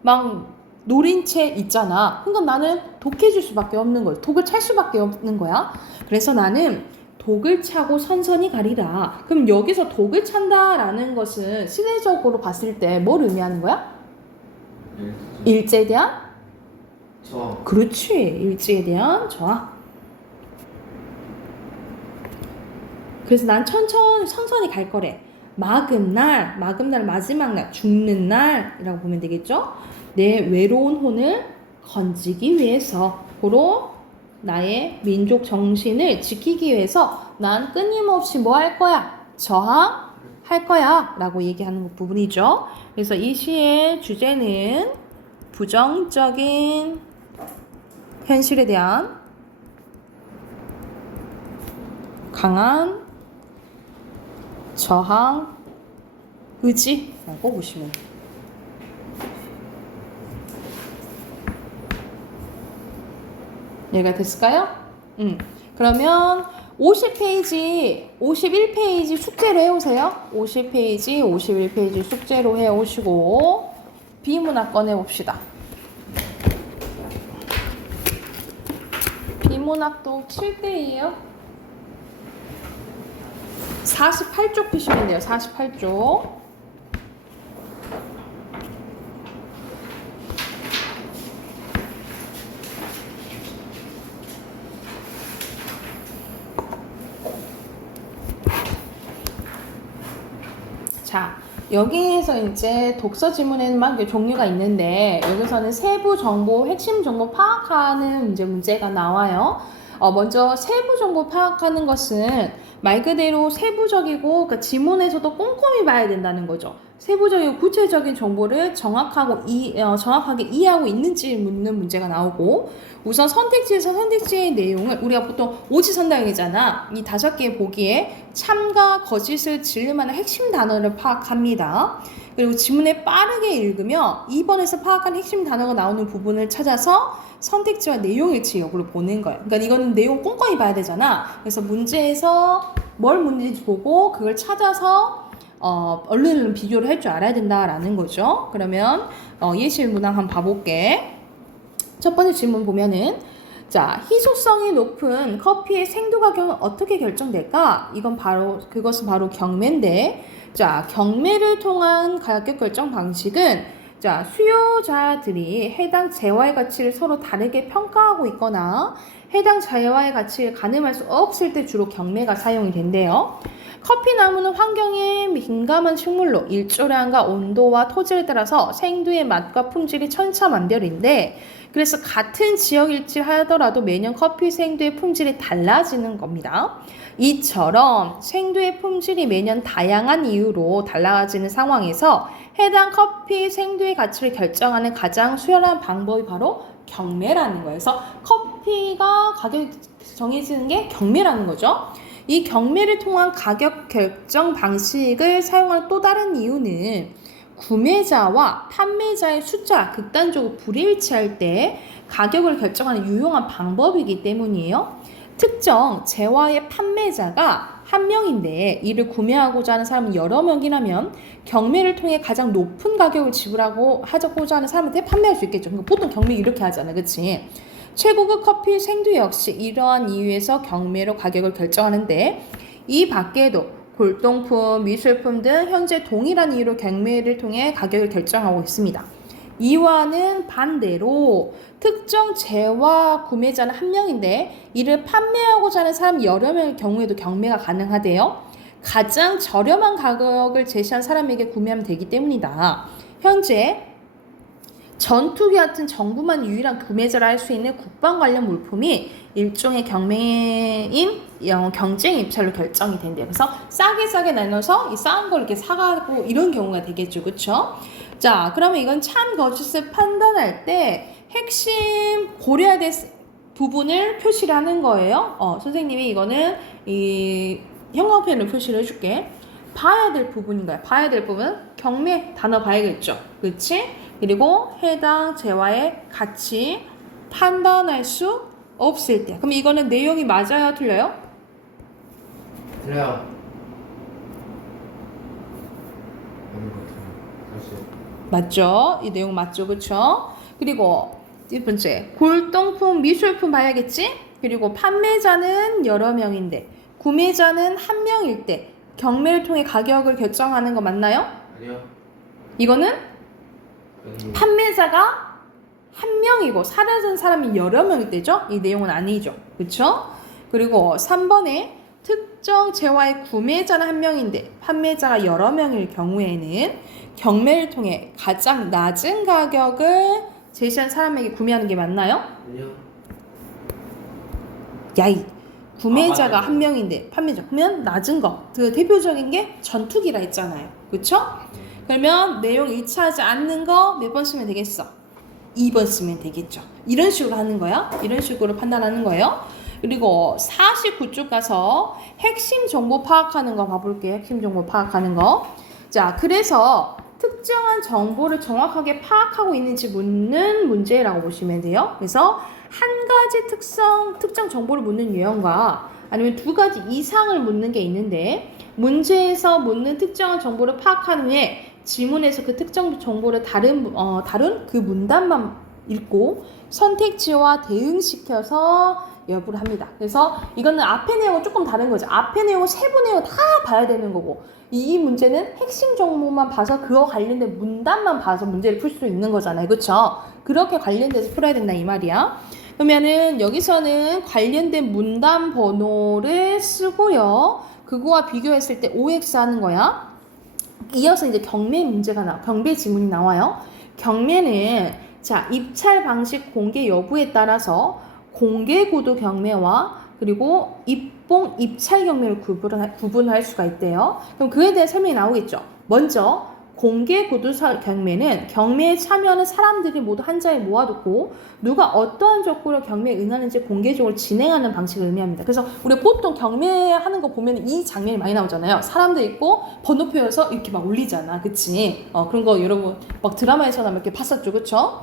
막 노린 채 있잖아. 그러니까 나는 독해질 수밖에 없는 거야. 독을 찰 수밖에 없는 거야. 그래서 나는 독을 차고 선선히 가리라. 그럼 여기서 독을 찬다라는 것은 시대적으로 봤을 때 뭘 의미하는 거야? 일제에 대한 저항. 그렇지. 그렇지. 일제에 대한 저항. 그래서 난 선선히 갈 거래. 마지막 날, 죽는 날이라고 보면 되겠죠? 내 외로운 혼을 건지기 위해서, 고로 나의 민족 정신을 지키기 위해서 난 끊임없이 뭐 할 거야? 저항할 거야 라고 얘기하는 부분이죠. 그래서 이 시의 주제는 부정적인 현실에 대한 강한 저항 의지라고 보시면 돼요. 여기가 됐을까요? 그러면 50페이지, 51페이지 숙제로 해오세요. 50페이지, 51페이지 숙제로 해오시고 비문학 꺼내봅시다. 비문학도 7대이에요. 48쪽 피시면 돼요. 48쪽. 자, 여기에서 이제 독서 지문에는 막 종류가 있는데 여기서는 세부 정보, 핵심 정보 파악하는 문제가 나와요. 먼저 세부 정보 파악하는 것은 말 그대로 세부적이고 그러니까 지문에서도 꼼꼼히 봐야 된다는 거죠. 세부적이고 구체적인 정보를 정확하게 이해하고 있는지 묻는 문제가 나오고, 우선 선택지에서 선택지의 내용을 우리가 보통 오지선다형이잖아. 이 5개의 보기에 참과 거짓을 지을 만한 핵심 단어를 파악합니다. 그리고 지문에 빠르게 읽으며 2번에서 파악한 핵심 단어가 나오는 부분을 찾아서 선택지와 내용 일치 여부를 보는 거예요. 그러니까 이거는 내용 꼼꼼히 봐야 되잖아. 그래서 문제에서 뭘 문제인지 보고 그걸 찾아서 얼른 비교를 할 줄 알아야 된다라는 거죠. 그러면 예시문항 한번 봐볼게. 첫 번째 질문 보면은, 자, 희소성이 높은 커피의 생두 가격은 어떻게 결정될까? 그것은 바로 경매인데, 자, 경매를 통한 가격 결정 방식은 자, 수요자들이 해당 재화의 가치를 서로 다르게 평가하고 있거나 해당 재화의 가치를 가늠할 수 없을 때 주로 경매가 사용이 된대요. 커피나무는 환경에 민감한 식물로 일조량과 온도와 토질에 따라서 생두의 맛과 품질이 천차만별인데 그래서 같은 지역일지 하더라도 매년 커피 생두의 품질이 달라지는 겁니다. 이처럼 생두의 품질이 매년 다양한 이유로 달라지는 상황에서 해당 커피 생두의 가치를 결정하는 가장 수월한 방법이 바로 경매라는 거예요. 그래서 커피가 가격이 정해지는 게 경매라는 거죠. 이 경매를 통한 가격 결정 방식을 사용하는 또 다른 이유는 구매자와 판매자의 숫자가 극단적으로 불일치할 때 가격을 결정하는 유용한 방법이기 때문이에요. 특정 재화의 판매자가 한 명인데 이를 구매하고자 하는 사람은 여러 명이라면 경매를 통해 가장 높은 가격을 지불하고자 하는 사람한테 판매할 수 있겠죠. 그러니까 보통 경매 이렇게 하잖아, 그치? 최고급 커피 생두 역시 이러한 이유에서 경매로 가격을 결정하는데 이 밖에도 골동품, 미술품 등 현재 동일한 이유로 경매를 통해 가격을 결정하고 있습니다. 이와는 반대로 특정 재화 구매자는 한 명인데 이를 판매하고자 하는 사람 여러 명의 경우에도 경매가 가능하대요. 가장 저렴한 가격을 제시한 사람에게 구매하면 되기 때문이다. 현재 전투기 같은 정부만 유일한 구매자라 할 수 있는 국방 관련 물품이 일종의 경매인 경쟁 입찰로 결정이 된대요. 그래서 싸게 나눠서 이 싼 걸 이렇게 사가고 이런 경우가 되겠죠, 그렇죠? 자, 그러면 이건 참 거짓을 판단할 때 핵심 고려해야 될 부분을 표시를 하는 거예요. 선생님이 이거는 이 형광펜으로 표시를 해줄게. 봐야 될 부분인 거야. 봐야 될 부분은 경매 단어 봐야겠죠, 그렇지? 그리고 해당 재화의 가치 판단할 수 없을 때. 그럼 이거는 내용이 맞아요, 틀려요? 틀려요. 아닌 것 같아요. 다시. 맞죠? 이 내용 맞죠, 그렇죠? 그리고 첫 번째, 골동품, 미술품 봐야겠지? 그리고 판매자는 여러 명인데 구매자는 한 명일 때 경매를 통해 가격을 결정하는 거 맞나요? 아니요. 이거는 아니요. 판매자가 한 명이고 사려는 사람이 여러 명일 때죠? 이 내용은 아니죠. 그쵸? 그리고 3번에 특정 재화의 구매자는 한 명인데 판매자가 여러 명일 경우에는 경매를 통해 가장 낮은 가격을 제시한 사람에게 구매하는 게 맞나요? 아니요. 야이 구매자가 맞아요. 한 명인데 판매자 그러면 낮은 거. 그 대표적인 게 전투기라 했잖아요. 그쵸? 그러면 내용 일치하지 않는 거 몇 번 쓰면 되겠어? 2번 쓰면 되겠죠. 이런 식으로 하는 거야. 이런 식으로 판단하는 거예요. 그리고 49쪽 가서 핵심 정보 파악하는 거 봐볼게요. 핵심 정보 파악하는 거. 자, 그래서 특정한 정보를 정확하게 파악하고 있는지 묻는 문제라고 보시면 돼요. 그래서 한 가지 특정 정보를 묻는 유형과 아니면 두 가지 이상을 묻는 게 있는데 문제에서 묻는 특정한 정보를 파악한 후에 지문에서 그 특정 정보를 다룬 그 문단만 읽고 선택지와 대응시켜서 여부를 합니다. 그래서 이거는 앞에 내용은 조금 다른 거죠. 앞에 내용, 세부 내용 다 봐야 되는 거고 이 문제는 핵심 정보만 봐서 그거 관련된 문단만 봐서 문제를 풀 수 있는 거잖아요. 그렇죠? 그렇게 관련돼서 풀어야 된다 이 말이야. 그러면은 여기서는 관련된 문단 번호를 쓰고요. 그거와 비교했을 때 OX 하는 거야. 이어서 이제 경매 문제가 경매 지문이 나와요. 경매는 자, 입찰 방식 공개 여부에 따라서 공개 구도 경매와 그리고 입봉 입찰 경매를 구분할 수가 있대요. 그럼 그에 대한 설명이 나오겠죠. 먼저 공개 구도 경매는 경매에 참여하는 사람들이 모두 한 자리에 모아두고 누가 어떠한 조건으로 경매에 응하는지 공개적으로 진행하는 방식을 의미합니다. 그래서 우리 보통 경매하는 거 보면 이 장면이 많이 나오잖아요. 사람들 있고 번호표여서 이렇게 막 올리잖아. 그치? 그런 거 여러분 막 드라마에서나 이렇게 봤었죠. 그쵸?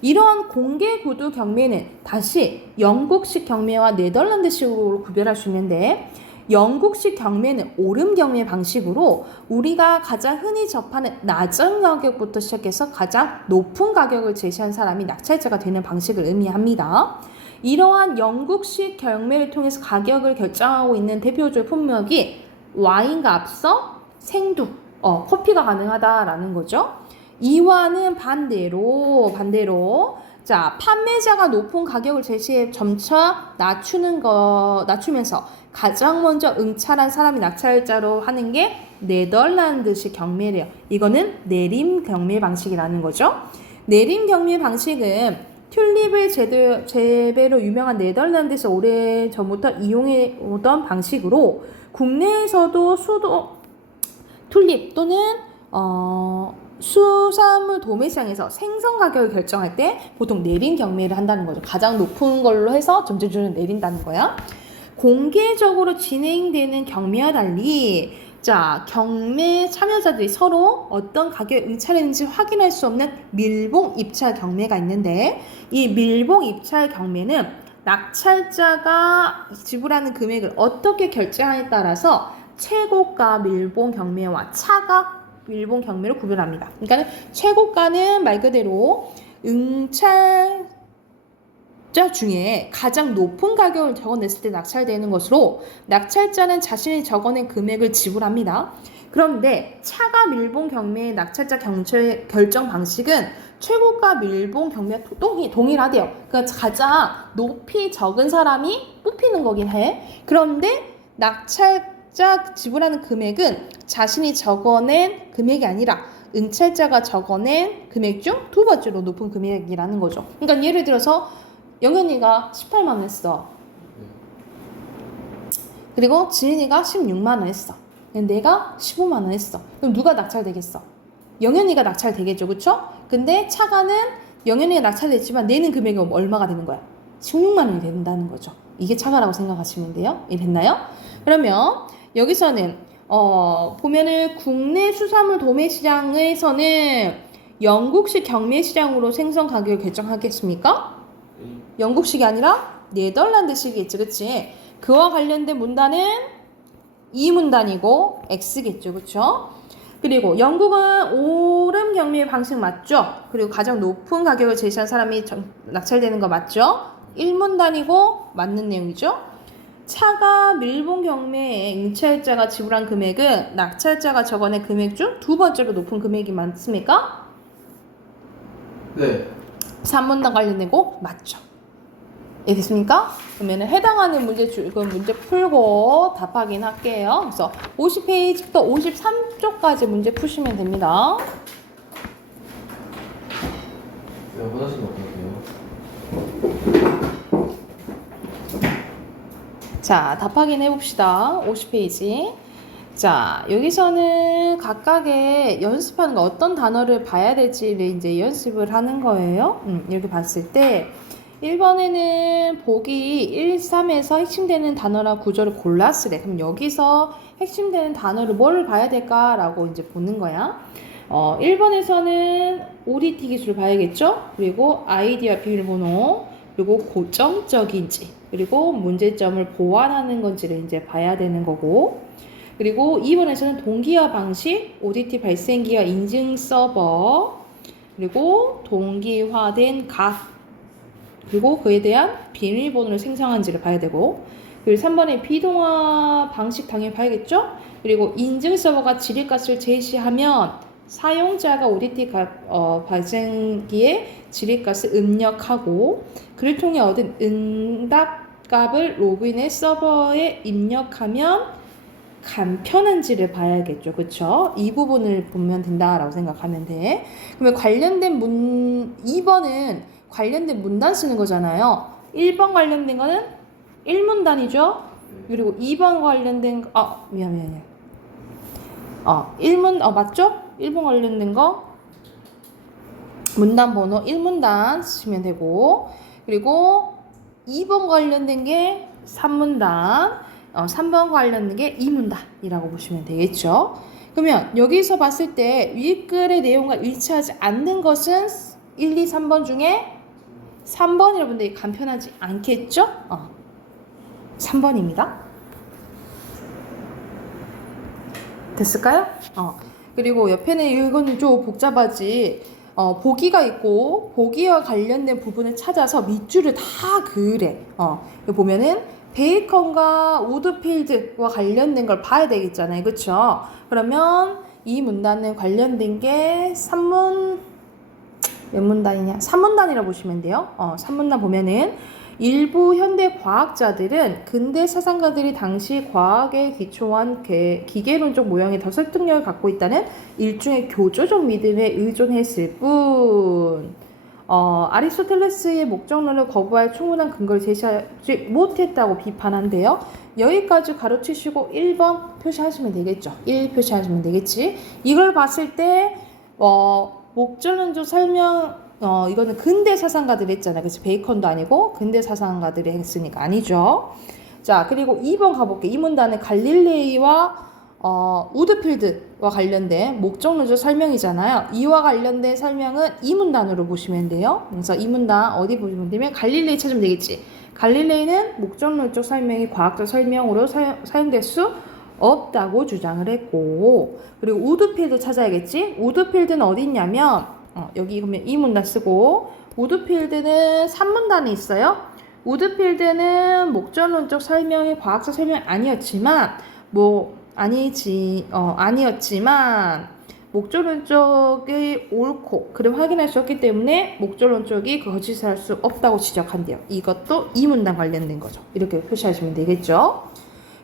이러한 공개 구도 경매는 다시 영국식 경매와 네덜란드식으로 구별할 수 있는데 영국식 경매는 오름 경매 방식으로 우리가 가장 흔히 접하는 낮은 가격부터 시작해서 가장 높은 가격을 제시한 사람이 낙찰자가 되는 방식을 의미합니다. 이러한 영국식 경매를 통해서 가격을 결정하고 있는 대표적 품목이 와인과 앞서 생두, 커피가 가능하다라는 거죠. 이와는 반대로 자, 판매자가 높은 가격을 제시해 점차 낮추면서 가장 먼저 응찰한 사람이 낙찰자로 하는 게 네덜란드식 경매래요. 이거는 내림 경매 방식이라는 거죠. 내림 경매 방식은 튤립을 재배로 유명한 네덜란드에서 오래전부터 이용해 오던 방식으로 국내에서도 튤립 또는 수산물 도매시장에서 생선 가격을 결정할 때 보통 내린 경매를 한다는 거죠. 가장 높은 걸로 해서 점점 내린다는 거야. 공개적으로 진행되는 경매와 달리 자, 경매 참여자들이 서로 어떤 가격에 응찰했는지 확인할 수 없는 밀봉 입찰 경매가 있는데 이 밀봉 입찰 경매는 낙찰자가 지불하는 금액을 어떻게 결정하냐에 따라서 최고가 밀봉 경매와 차가 밀봉 경매로 구별합니다. 그러니까 최고가는 말 그대로 응찰자 중에 가장 높은 가격을 적어냈을 때 낙찰되는 것으로 낙찰자는 자신이 적어낸 금액을 지불합니다. 그런데 차가 밀봉 경매의 낙찰자 결정 방식은 최고가 밀봉 경매와 동일하대요. 그러니까 가장 높이 적은 사람이 뽑히는 거긴 해. 그런데 낙찰자 지불하는 금액은 자신이 적어낸 금액이 아니라 응찰자가 적어낸 금액 중 두 번째로 높은 금액이라는 거죠. 그러니까 예를 들어서 영현이가 18만 원 했어. 그리고 지은이가 16만 원 했어. 내가 15만 원 했어. 그럼 누가 낙찰되겠어? 영현이가 낙찰되겠죠, 그쵸? 근데 차가는 영현이가 낙찰됐지만 내는 금액이 얼마가 되는 거야? 16만 원이 된다는 거죠. 이게 차가라고 생각하시면 돼요. 이해됐나요? 그러면 여기서는 보면은 국내 수산물 도매시장에서는 영국식 경매시장으로 생선 가격을 결정하겠습니까? 영국식이 아니라 네덜란드식이겠죠, 그치? 그와 관련된 문단은 이 문단이고 X겠죠, 그쵸? 그리고 영국은 오름 경매 방식 맞죠? 그리고 가장 높은 가격을 제시한 사람이 낙찰되는 거 맞죠? 1문단이고 맞는 내용이죠? 차가 밀봉 경매에 응찰자가 지불한 금액은 낙찰자가 적어낸 금액 중 두 번째로 높은 금액이 맞습니까? 네. 3문단 관련되고 맞죠? 이해됐습니까? 그러면 해당하는 문제 풀고 답하긴 할게요. 그래서 50페이지부터 53쪽까지 문제 푸시면 됩니다. 네, 화장실 어떠세요? 자, 답하긴 해봅시다. 50페이지. 자, 여기서는 각각의 연습하는 거 어떤 단어를 봐야 될지를 이제 연습을 하는 거예요. 이렇게 봤을 때 1번에는 보기 1, 3에서 핵심되는 단어랑 구조를 골랐으래. 그럼 여기서 핵심되는 단어를 뭘 봐야 될까라고 이제 보는 거야. 1번에서는 ODT 기술을 봐야겠죠? 그리고 아이디어 비밀번호, 그리고 고점적인지, 그리고 문제점을 보완하는 건지를 이제 봐야 되는 거고, 그리고 2번에서는 동기화 방식, ODT 발생기와 인증 서버, 그리고 동기화된 각, 그리고 그에 대한 비밀번호를 생성한지를 봐야 되고, 그리고 3번에 비동화 방식 당연히 봐야겠죠? 그리고 인증 서버가 지릿값을 제시하면 사용자가 ODT 발생기에 지릿값을 입력하고 그를 통해 얻은 응답값을 로그인해 서버에 입력하면 간편한지를 봐야겠죠. 그쵸? 이 부분을 보면 된다라고 생각하면 돼. 그러면 관련된 2번은 관련된 문단 쓰는 거잖아요. 1번 관련된 거는 1문단이죠. 그리고 2번 관련된 거, 미안. 맞죠? 1번 관련된 거 문단 번호 1문단 쓰시면 되고, 그리고 2번 관련된 게 3문단, 3번 관련된 게 2문단이라고 보시면 되겠죠. 그러면 여기서 봤을 때 윗글의 내용과 일치하지 않는 것은 1, 2, 3번 중에 3번 여러분들이 간편하지 않겠죠? 3번입니다. 됐을까요? 그리고 옆에는 이거는 좀 복잡하지. 보기가 있고 보기와 관련된 부분을 찾아서 밑줄을 다 그으래. 여기 보면은 베이컨과 우드필드와 관련된 걸 봐야 되겠잖아요. 그쵸? 그러면 이 문단은 관련된 게 산문 몇 문단이냐? 3문단이라고 보시면 돼요. 3문단 보면은 일부 현대 과학자들은 근대 사상가들이 당시 과학에 기초한 기계론적 모형에 더 설득력을 갖고 있다는 일종의 교조적 믿음에 의존했을 뿐 아리스토텔레스의 목적론을 거부할 충분한 근거를 제시하지 못했다고 비판한대요. 여기까지 가로치시고 1번 표시하시면 되겠죠. 1 표시하시면 되겠지. 이걸 봤을 때 목적론적 설명 이거는 근대 사상가들이 했잖아요. 그래서 베이컨도 아니고 근대 사상가들이 했으니까 아니죠. 자, 그리고 2번 가볼게. 이 문단은 갈릴레이와 우드필드와 관련된 목적론적 설명이잖아요. 이와 관련된 설명은 이 문단으로 보시면 돼요. 그래서 이 문단 어디 보시면 되면 갈릴레이 찾으면 되겠지. 갈릴레이는 목적론적 설명이 과학적 설명으로 사용될 수 없다고 주장을 했고, 그리고 우드필드 찾아야겠지. 우드필드는 어디 있냐면 여기 보면 이 문단 쓰고, 우드필드는 3문단이 있어요. 우드필드는 목적론적 설명이 과학적 설명이 아니었지만 아니었지만 목적론적이 옳고 그를 확인할 수 없기 때문에 목적론적이 거짓할 수 없다고 지적한대요. 이것도 이 문단 관련된 거죠. 이렇게 표시하시면 되겠죠.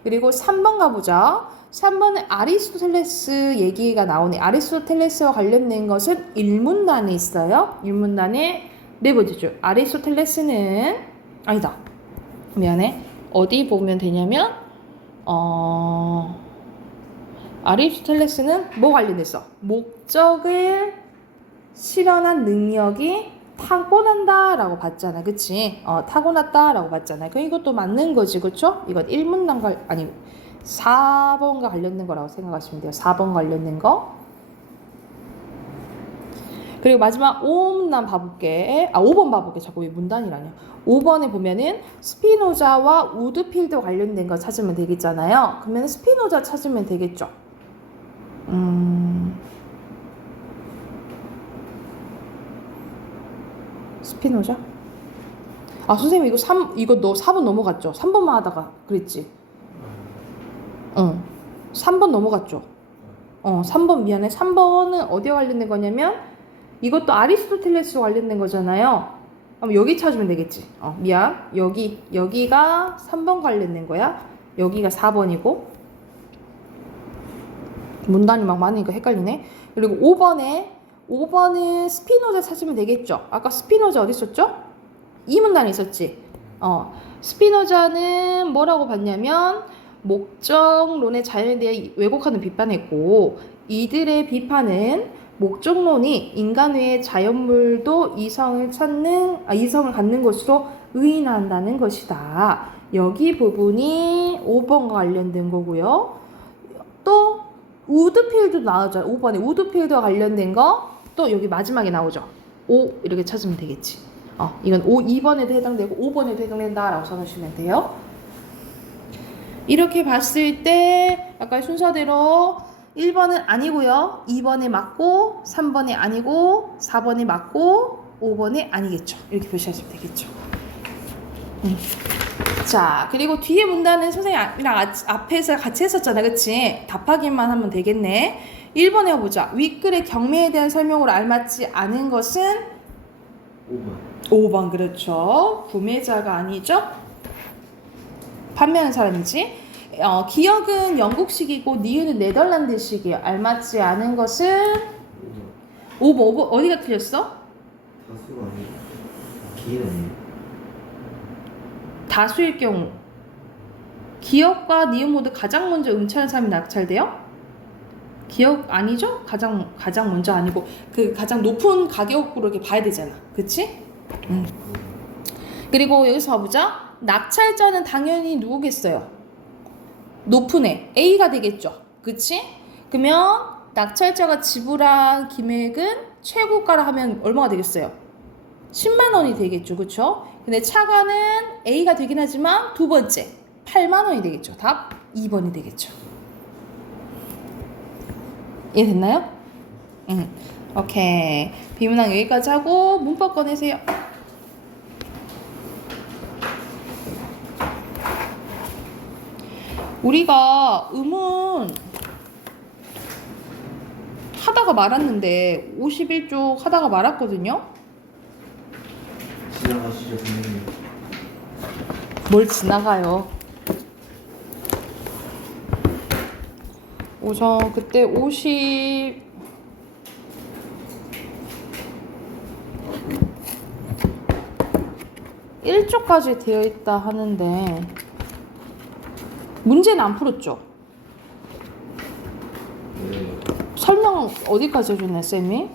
그리고 3번 가보자. 3번은 아리스토텔레스 얘기가 나오네. 아리스토텔레스와 관련된 것은 1문단에 있어요. 1문단에 네 번째 줄. 아리스토텔레스는 아니다. 미안해. 어디 보면 되냐면 아리스토텔레스는 뭐 관련됐어? 목적을 실현한 능력이 타고난다라고 봤잖아. 그치? 타고났다라고 봤잖아. 이것도 맞는 거지. 그쵸? 이건 1문단과 아니 4번과 관련된 거라고 생각하시면 돼요. 4번 관련된 거. 그리고 마지막 5문단 봐볼게. 5번 봐볼게. 자꾸 왜 문단이라냐. 5번에 보면은 스피노자와 우드필드 관련된 거 찾으면 되겠잖아요. 그러면 스피노자 찾으면 되겠죠. 스피노자? 선생님 이거 너 4번 넘어갔죠? 3번만 하다가 그랬지? 3번 넘어갔죠? 3번 미안해. 3번은 어디에 관련된 거냐면 이것도 아리스토텔레스 관련된 거잖아요. 그럼 여기 찾으면 되겠지. 미안. 여기가 3번 관련된 거야. 여기가 4번이고. 문단이 막 많으니까 헷갈리네. 그리고 5번은 스피노자 찾으면 되겠죠. 아까 스피노자 어디 있었죠? 이 문단에 있었지. 스피노자는 뭐라고 봤냐면 목적론의 자연에 대해 왜곡하는 비판했고, 이들의 비판은 목적론이 인간 외의 자연물도 이성을 갖는 것으로 의인한다는 것이다. 여기 부분이 5번과 관련된 거고요. 또 우드필드 나오죠. 5번에 우드필드와 관련된 거 또 여기 마지막에 나오죠. 5 이렇게 찾으면 되겠지. 이건 2번에도 해당되고 5번에도 해당된다라고 써주시면 돼요. 이렇게 봤을 때 아까 순서대로 1번은 아니고요. 2번에 맞고 3번에 아니고 4번에 맞고 5번에 아니겠죠. 이렇게 표시하시면 되겠죠. 자, 그리고 뒤에 문단은 선생님이랑 앞에서 같이 했었잖아. 그치? 답하기만 하면 되겠네. 1번 해보자. 윗글의 경매에 대한 설명으로 알맞지 않은 것은 5번 그렇죠. 구매자가 아니죠. 판매하는 사람이지. 기역은 영국식이고 니은은 네덜란드식이에요. 알맞지 않은 것은 5번 어디가 틀렸어? 다수가 아니고 기인 아니에요? 다수일 경우 기역과 니은 모두 가장 먼저 응찰한 사람이 낙찰돼요? 기역 아니죠? 가장 먼저 아니고 그 가장 높은 가격으로 이렇게 봐야 되잖아. 그치? 그리고 여기서 봐보자. 낙찰자는 당연히 누구겠어요? 높은 애 A가 되겠죠. 그치? 그러면 낙찰자가 지불한 금액은 최고가라 하면 얼마가 되겠어요? 10만 원이 되겠죠. 그쵸? 근데 차가는 A가 되긴 하지만 두 번째 8만 원이 되겠죠. 답 2번이 되겠죠. 이해됐나요? 오케이. 비문항 여기까지 하고 문법 꺼내세요. 우리가 음은 하다가 말았는데 51쪽 하다가 말았거든요. 지나가시죠 선생님. 뭘 지나가요? 우선 그때 51쪽까지 되어 있다 하는데 문제는 안 풀었죠? 네. 설명 어디까지 해줬네 쌤이?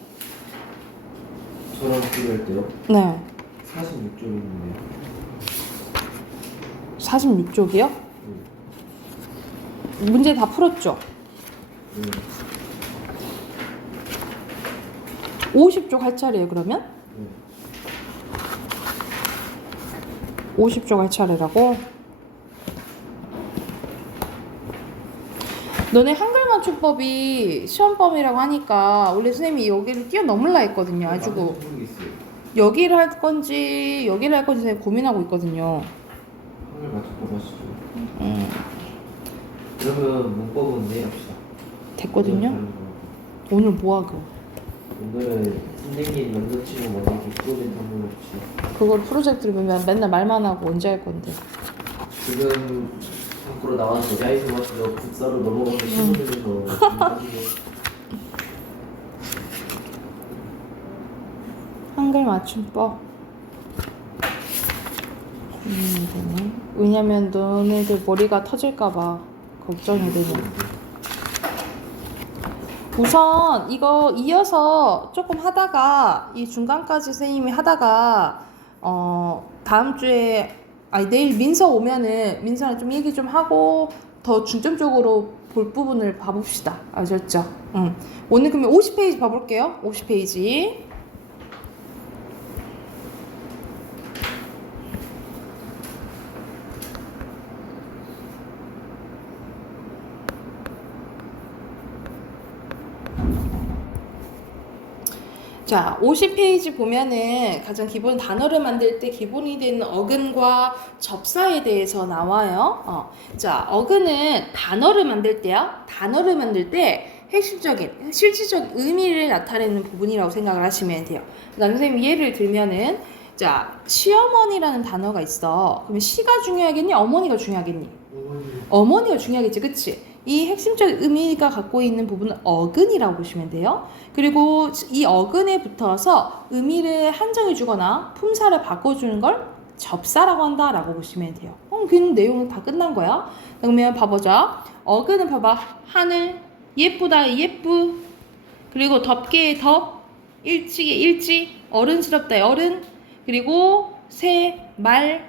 저랑 비교할 때요. 네 46쪽인데. 46쪽이요? 문제 다 풀었죠? 네. 50쪽 할 차례예요 그러면? 네. 50쪽 할 차례라고? 너네 한글 맞춤법이 시험범위라고 하니까 원래 선생님이 여기를 뛰어넘을라 했거든요. 아주고 모르겠어요. 여기를 할 건지 여기를 할 건지 선생님 고민하고 있거든요. 한글 맞춤법 하시죠. 그러면 문법은 내일 합시다. 됐거든요. 다른 거. 오늘 뭐하고? 오늘은 선생님 남자친구 만나기 프로젝트 한번 해봅시다. 그걸 프로젝트를 보면 맨날 말만 하고 언제 할 건데? 지금 밖으로 나와서 야이소 마시러 국사로 넘어가서 신호등에서 한글 맞춤법. 되네. 왜냐면 너네들 머리가 터질까봐 걱정이 되네. 우선 이거 이어서 조금 하다가 이 중간까지 선생님이 하다가 다음 주에 내일 민서 오면은 민서랑 좀 얘기 좀 하고 더 중점적으로 볼 부분을 봐봅시다. 아셨죠? 오늘 그러면 50페이지 봐볼게요. 50페이지. 자, 50페이지 보면은 가장 기본 단어를 만들 때 기본이 되는 어근과 접사에 대해서 나와요. 자, 어근은 단어를 만들 때요. 단어를 만들 때 핵심적인, 실질적 의미를 나타내는 부분이라고 생각을 하시면 돼요. 그다음에 선생님 예를 들면은 자, 시어머니라는 단어가 있어. 그러면 시가 중요하겠니? 어머니가 중요하겠니? 어머니가 중요하겠지, 그치? 이 핵심적 의미가 갖고 있는 부분은 어근이라고 보시면 돼요. 그리고 이 어근에 붙어서 의미를 한정해 주거나 품사를 바꿔주는 걸 접사라고 한다라고 보시면 돼요. 그 내용은 다 끝난 거야. 그러면 봐보자. 어근은 봐봐. 하늘, 예쁘다, 예쁘. 그리고 덥게 덥, 일찍에 일찍, 어른스럽다, 어른. 그리고 새, 말,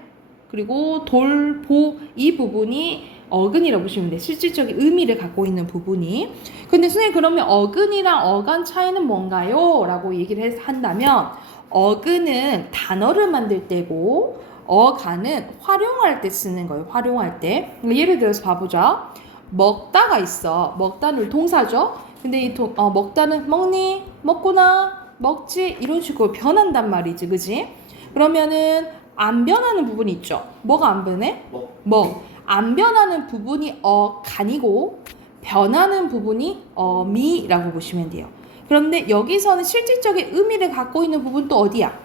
그리고 돌, 보. 이 부분이 어근이라고 보시면 돼요. 실질적인 의미를 갖고 있는 부분이. 근데 선생님 그러면 어근이랑 어간 차이는 뭔가요? 라고 얘기를 한다면 어근은 단어를 만들 때고 어간은 활용할 때 쓰는 거예요. 활용할 때. 예를 들어서 봐보자. 먹다가 있어. 먹다는 동사죠. 근데 이 먹다는 먹니? 먹구나? 먹지? 이런 식으로 변한단 말이지. 그지? 그러면은 안 변하는 부분이 있죠. 뭐가 안 변해? 먹. 안 변하는 부분이 어간이고 변하는 부분이 어미라고 보시면 돼요. 그런데 여기서는 실질적인 의미를 갖고 있는 부분 또 어디야?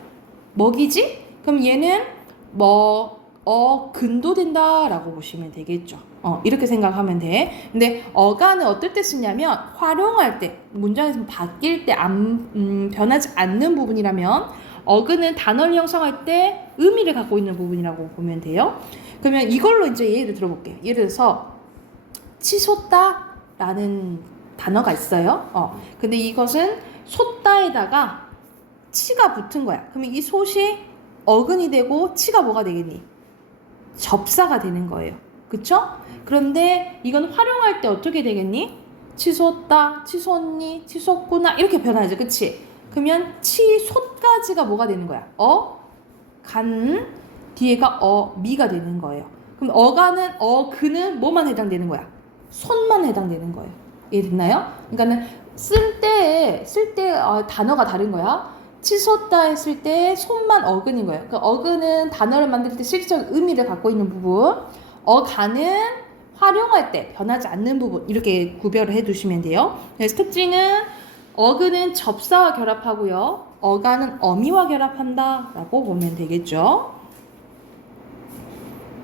먹이지? 그럼 얘는 근도 된다라고 보시면 되겠죠. 이렇게 생각하면 돼. 근데 어간은 어떨 때 쓰냐면 활용할 때, 문장에서 바뀔 때 변하지 않는 부분이라면 어근은 단어를 형성할 때 의미를 갖고 있는 부분이라고 보면 돼요. 그러면 이걸로 이제 예를 들어볼게요. 예를 들어서 치솟다라는 단어가 있어요. 근데 이것은 솟다에다가 치가 붙은 거야. 그러면 이 솟이 어근이 되고 치가 뭐가 되겠니? 접사가 되는 거예요. 그쵸? 그런데 이건 활용할 때 어떻게 되겠니? 치솟다, 치솟니, 치솟구나 이렇게 변하죠. 그치? 그러면 치솟까지가 뭐가 되는 거야? 간 뒤에가 미가 되는 거예요. 그럼 어간은 그는 뭐만 해당되는 거야? 손만 해당되는 거예요. 이해됐나요? 그러니까는 쓸 때 단어가 다른 거야. 치솟다 했을 때 손만 어근인 거예요. 그러니까 어근은 단어를 만들 때 실질적 의미를 갖고 있는 부분, 어간은 활용할 때 변하지 않는 부분 이렇게 구별을 해두시면 돼요. 그래서 특징은 어근은 접사와 결합하고요. 어간은 어미와 결합한다 라고 보면 되겠죠.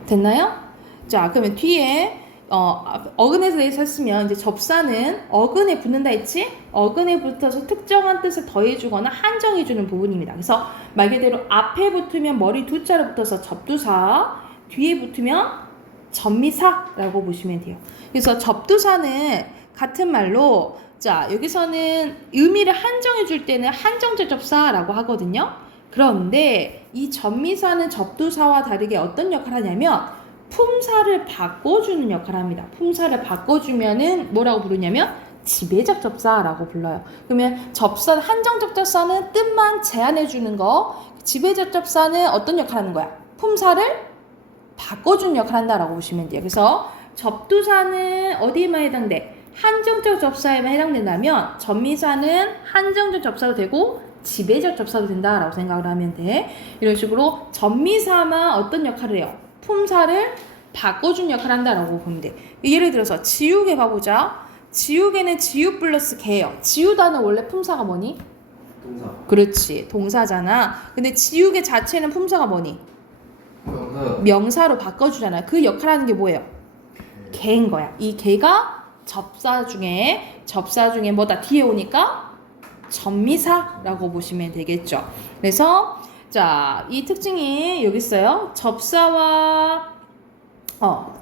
됐나요? 자, 그러면 뒤에 어근에서 했으면 이제 접사는 어근에 붙는다 했지? 어근에 붙어서 특정한 뜻을 더해주거나 한정해주는 부분입니다. 그래서 말 그대로 앞에 붙으면 머리 두 자로 붙어서 접두사, 뒤에 붙으면 접미사라고 보시면 돼요. 그래서 접두사는 같은 말로 자, 여기서는 의미를 한정해 줄 때는 한정적 접사라고 하거든요. 그런데 이 접미사는 접두사와 다르게 어떤 역할을 하냐면 품사를 바꿔주는 역할을 합니다. 품사를 바꿔주면은 뭐라고 부르냐면 지배적 접사라고 불러요. 그러면 접사, 한정적 접사는 뜻만 제한해 주는 거, 지배적 접사는 어떤 역할을 하는 거야? 품사를 바꿔주는 역할을 한다라고 보시면 돼요. 그래서 접두사는 어디에만 해당돼? 한정적 접사에만 해당된다면 접미사는 한정적 접사도 되고 지배적 접사도 된다라고 생각을 하면 돼. 이런 식으로 접미사만 어떤 역할을 해요? 품사를 바꿔준 역할을 한다라고 보면 돼. 예를 들어서 지우개 봐보자. 지우개는 지우 플러스 개예요. 지우다는 원래 품사가 뭐니? 동사. 그렇지, 동사잖아. 근데 지우개 자체는 품사가 뭐니? 명사로 바꿔주잖아. 그 역할을 하는 게 뭐예요? 개인 거야. 이 개가 접사 중에 뭐다 뒤에 오니까 접미사라고 보시면 되겠죠. 그래서 자, 이 특징이 여기 있어요. 접사와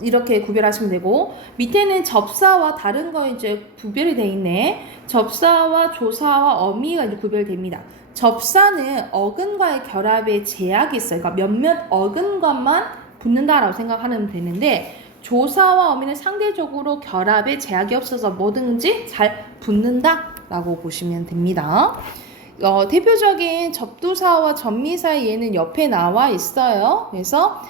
이렇게 구별하시면 되고 밑에는 접사와 다른 거 이제 구별이 돼 있네. 접사와 조사와 어미가 이제 구별됩니다. 접사는 어근과의 결합에 제약이 있어요. 그러니까 몇몇 어근과만 붙는다라고 생각하면 되는데 조사와 어미는 상대적으로 결합에 제약이 없어서 뭐든지 잘 붙는다라고 보시면 됩니다. 대표적인 접두사와 접미사의 예는 옆에 나와 있어요. 그래서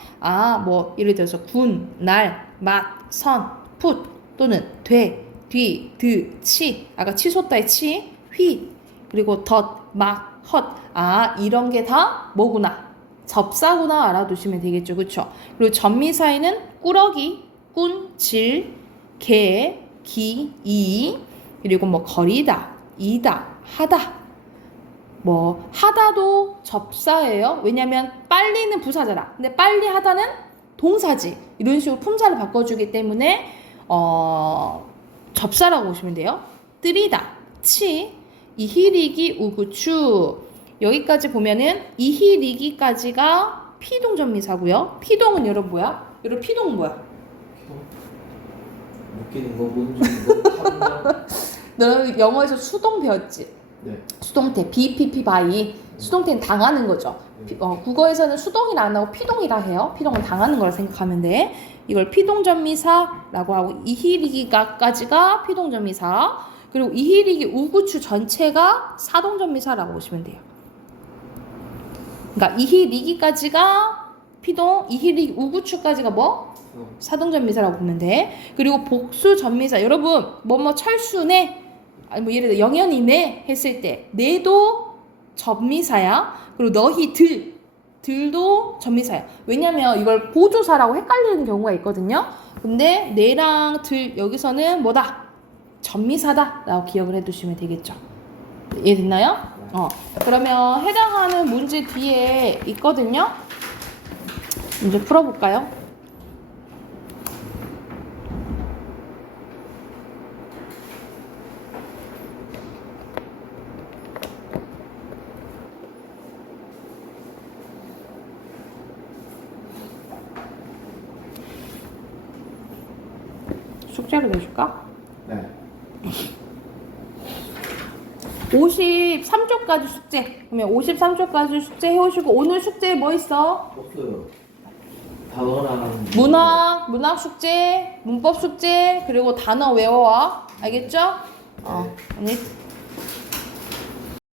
뭐 예를 들어서 군, 날, 맛, 선, 풋 또는 돼, 뒤, 드, 치 아까 치솟다의 치, 휘 그리고 덧, 막, 헛 이런 게 다 뭐구나? 접사구나 알아두시면 되겠죠. 그쵸? 그리고 접미사에는 꾸러기, 꾼, 질, 개, 기, 이 그리고 뭐 거리다, 이다, 하다 뭐 하다도 접사예요. 왜냐면 빨리는 부사잖아. 근데 빨리 하다는 동사지. 이런 식으로 품사를 바꿔주기 때문에 접사라고 보시면 돼요. 뜨리다, 치, 이히리기, 우구추 여기까지 보면은 이히리기까지가 피동접미사고요. 피동은 여러분 뭐야? 여러분 피동은 뭐야? 웃기는 거 뭔지 너는 영어에서 수동 배웠지? 네. 수동태, BPP 바이 수동태는 당하는 거죠. 국어에서는 수동이라 안 하고 피동이라 해요. 피동은 당하는 걸 생각하면 돼. 이걸 피동접미사라고 하고 이히리기까지가 피동접미사 그리고 이히리기 우구추 전체가 사동접미사라고 보시면 돼요. 그러니까 이히리기까지가 피동, 이히리기 우구추까지가 뭐? 사동접미사라고 보면 돼. 그리고 복수접미사 여러분 뭐뭐 철수네 뭐 예를 들어 영현이네 했을 때 내도 접미사야. 그리고 너희 들도 접미사야. 왜냐면 이걸 보조사라고 헷갈리는 경우가 있거든요. 근데 내랑 들 여기서는 뭐다? 접미사다 라고 기억을 해두시면 되겠죠. 이해됐나요? 그러면 해당하는 문제 뒤에 있거든요. 문제 풀어볼까요? 숙제를 내줄까? 네. 53쪽까지 숙제. 그러면 53쪽까지 숙제 해오시고 오늘 숙제 뭐 있어? 없어요. 단어랑 문학 숙제, 문법 숙제, 그리고 단어 외워와. 알겠죠? 오늘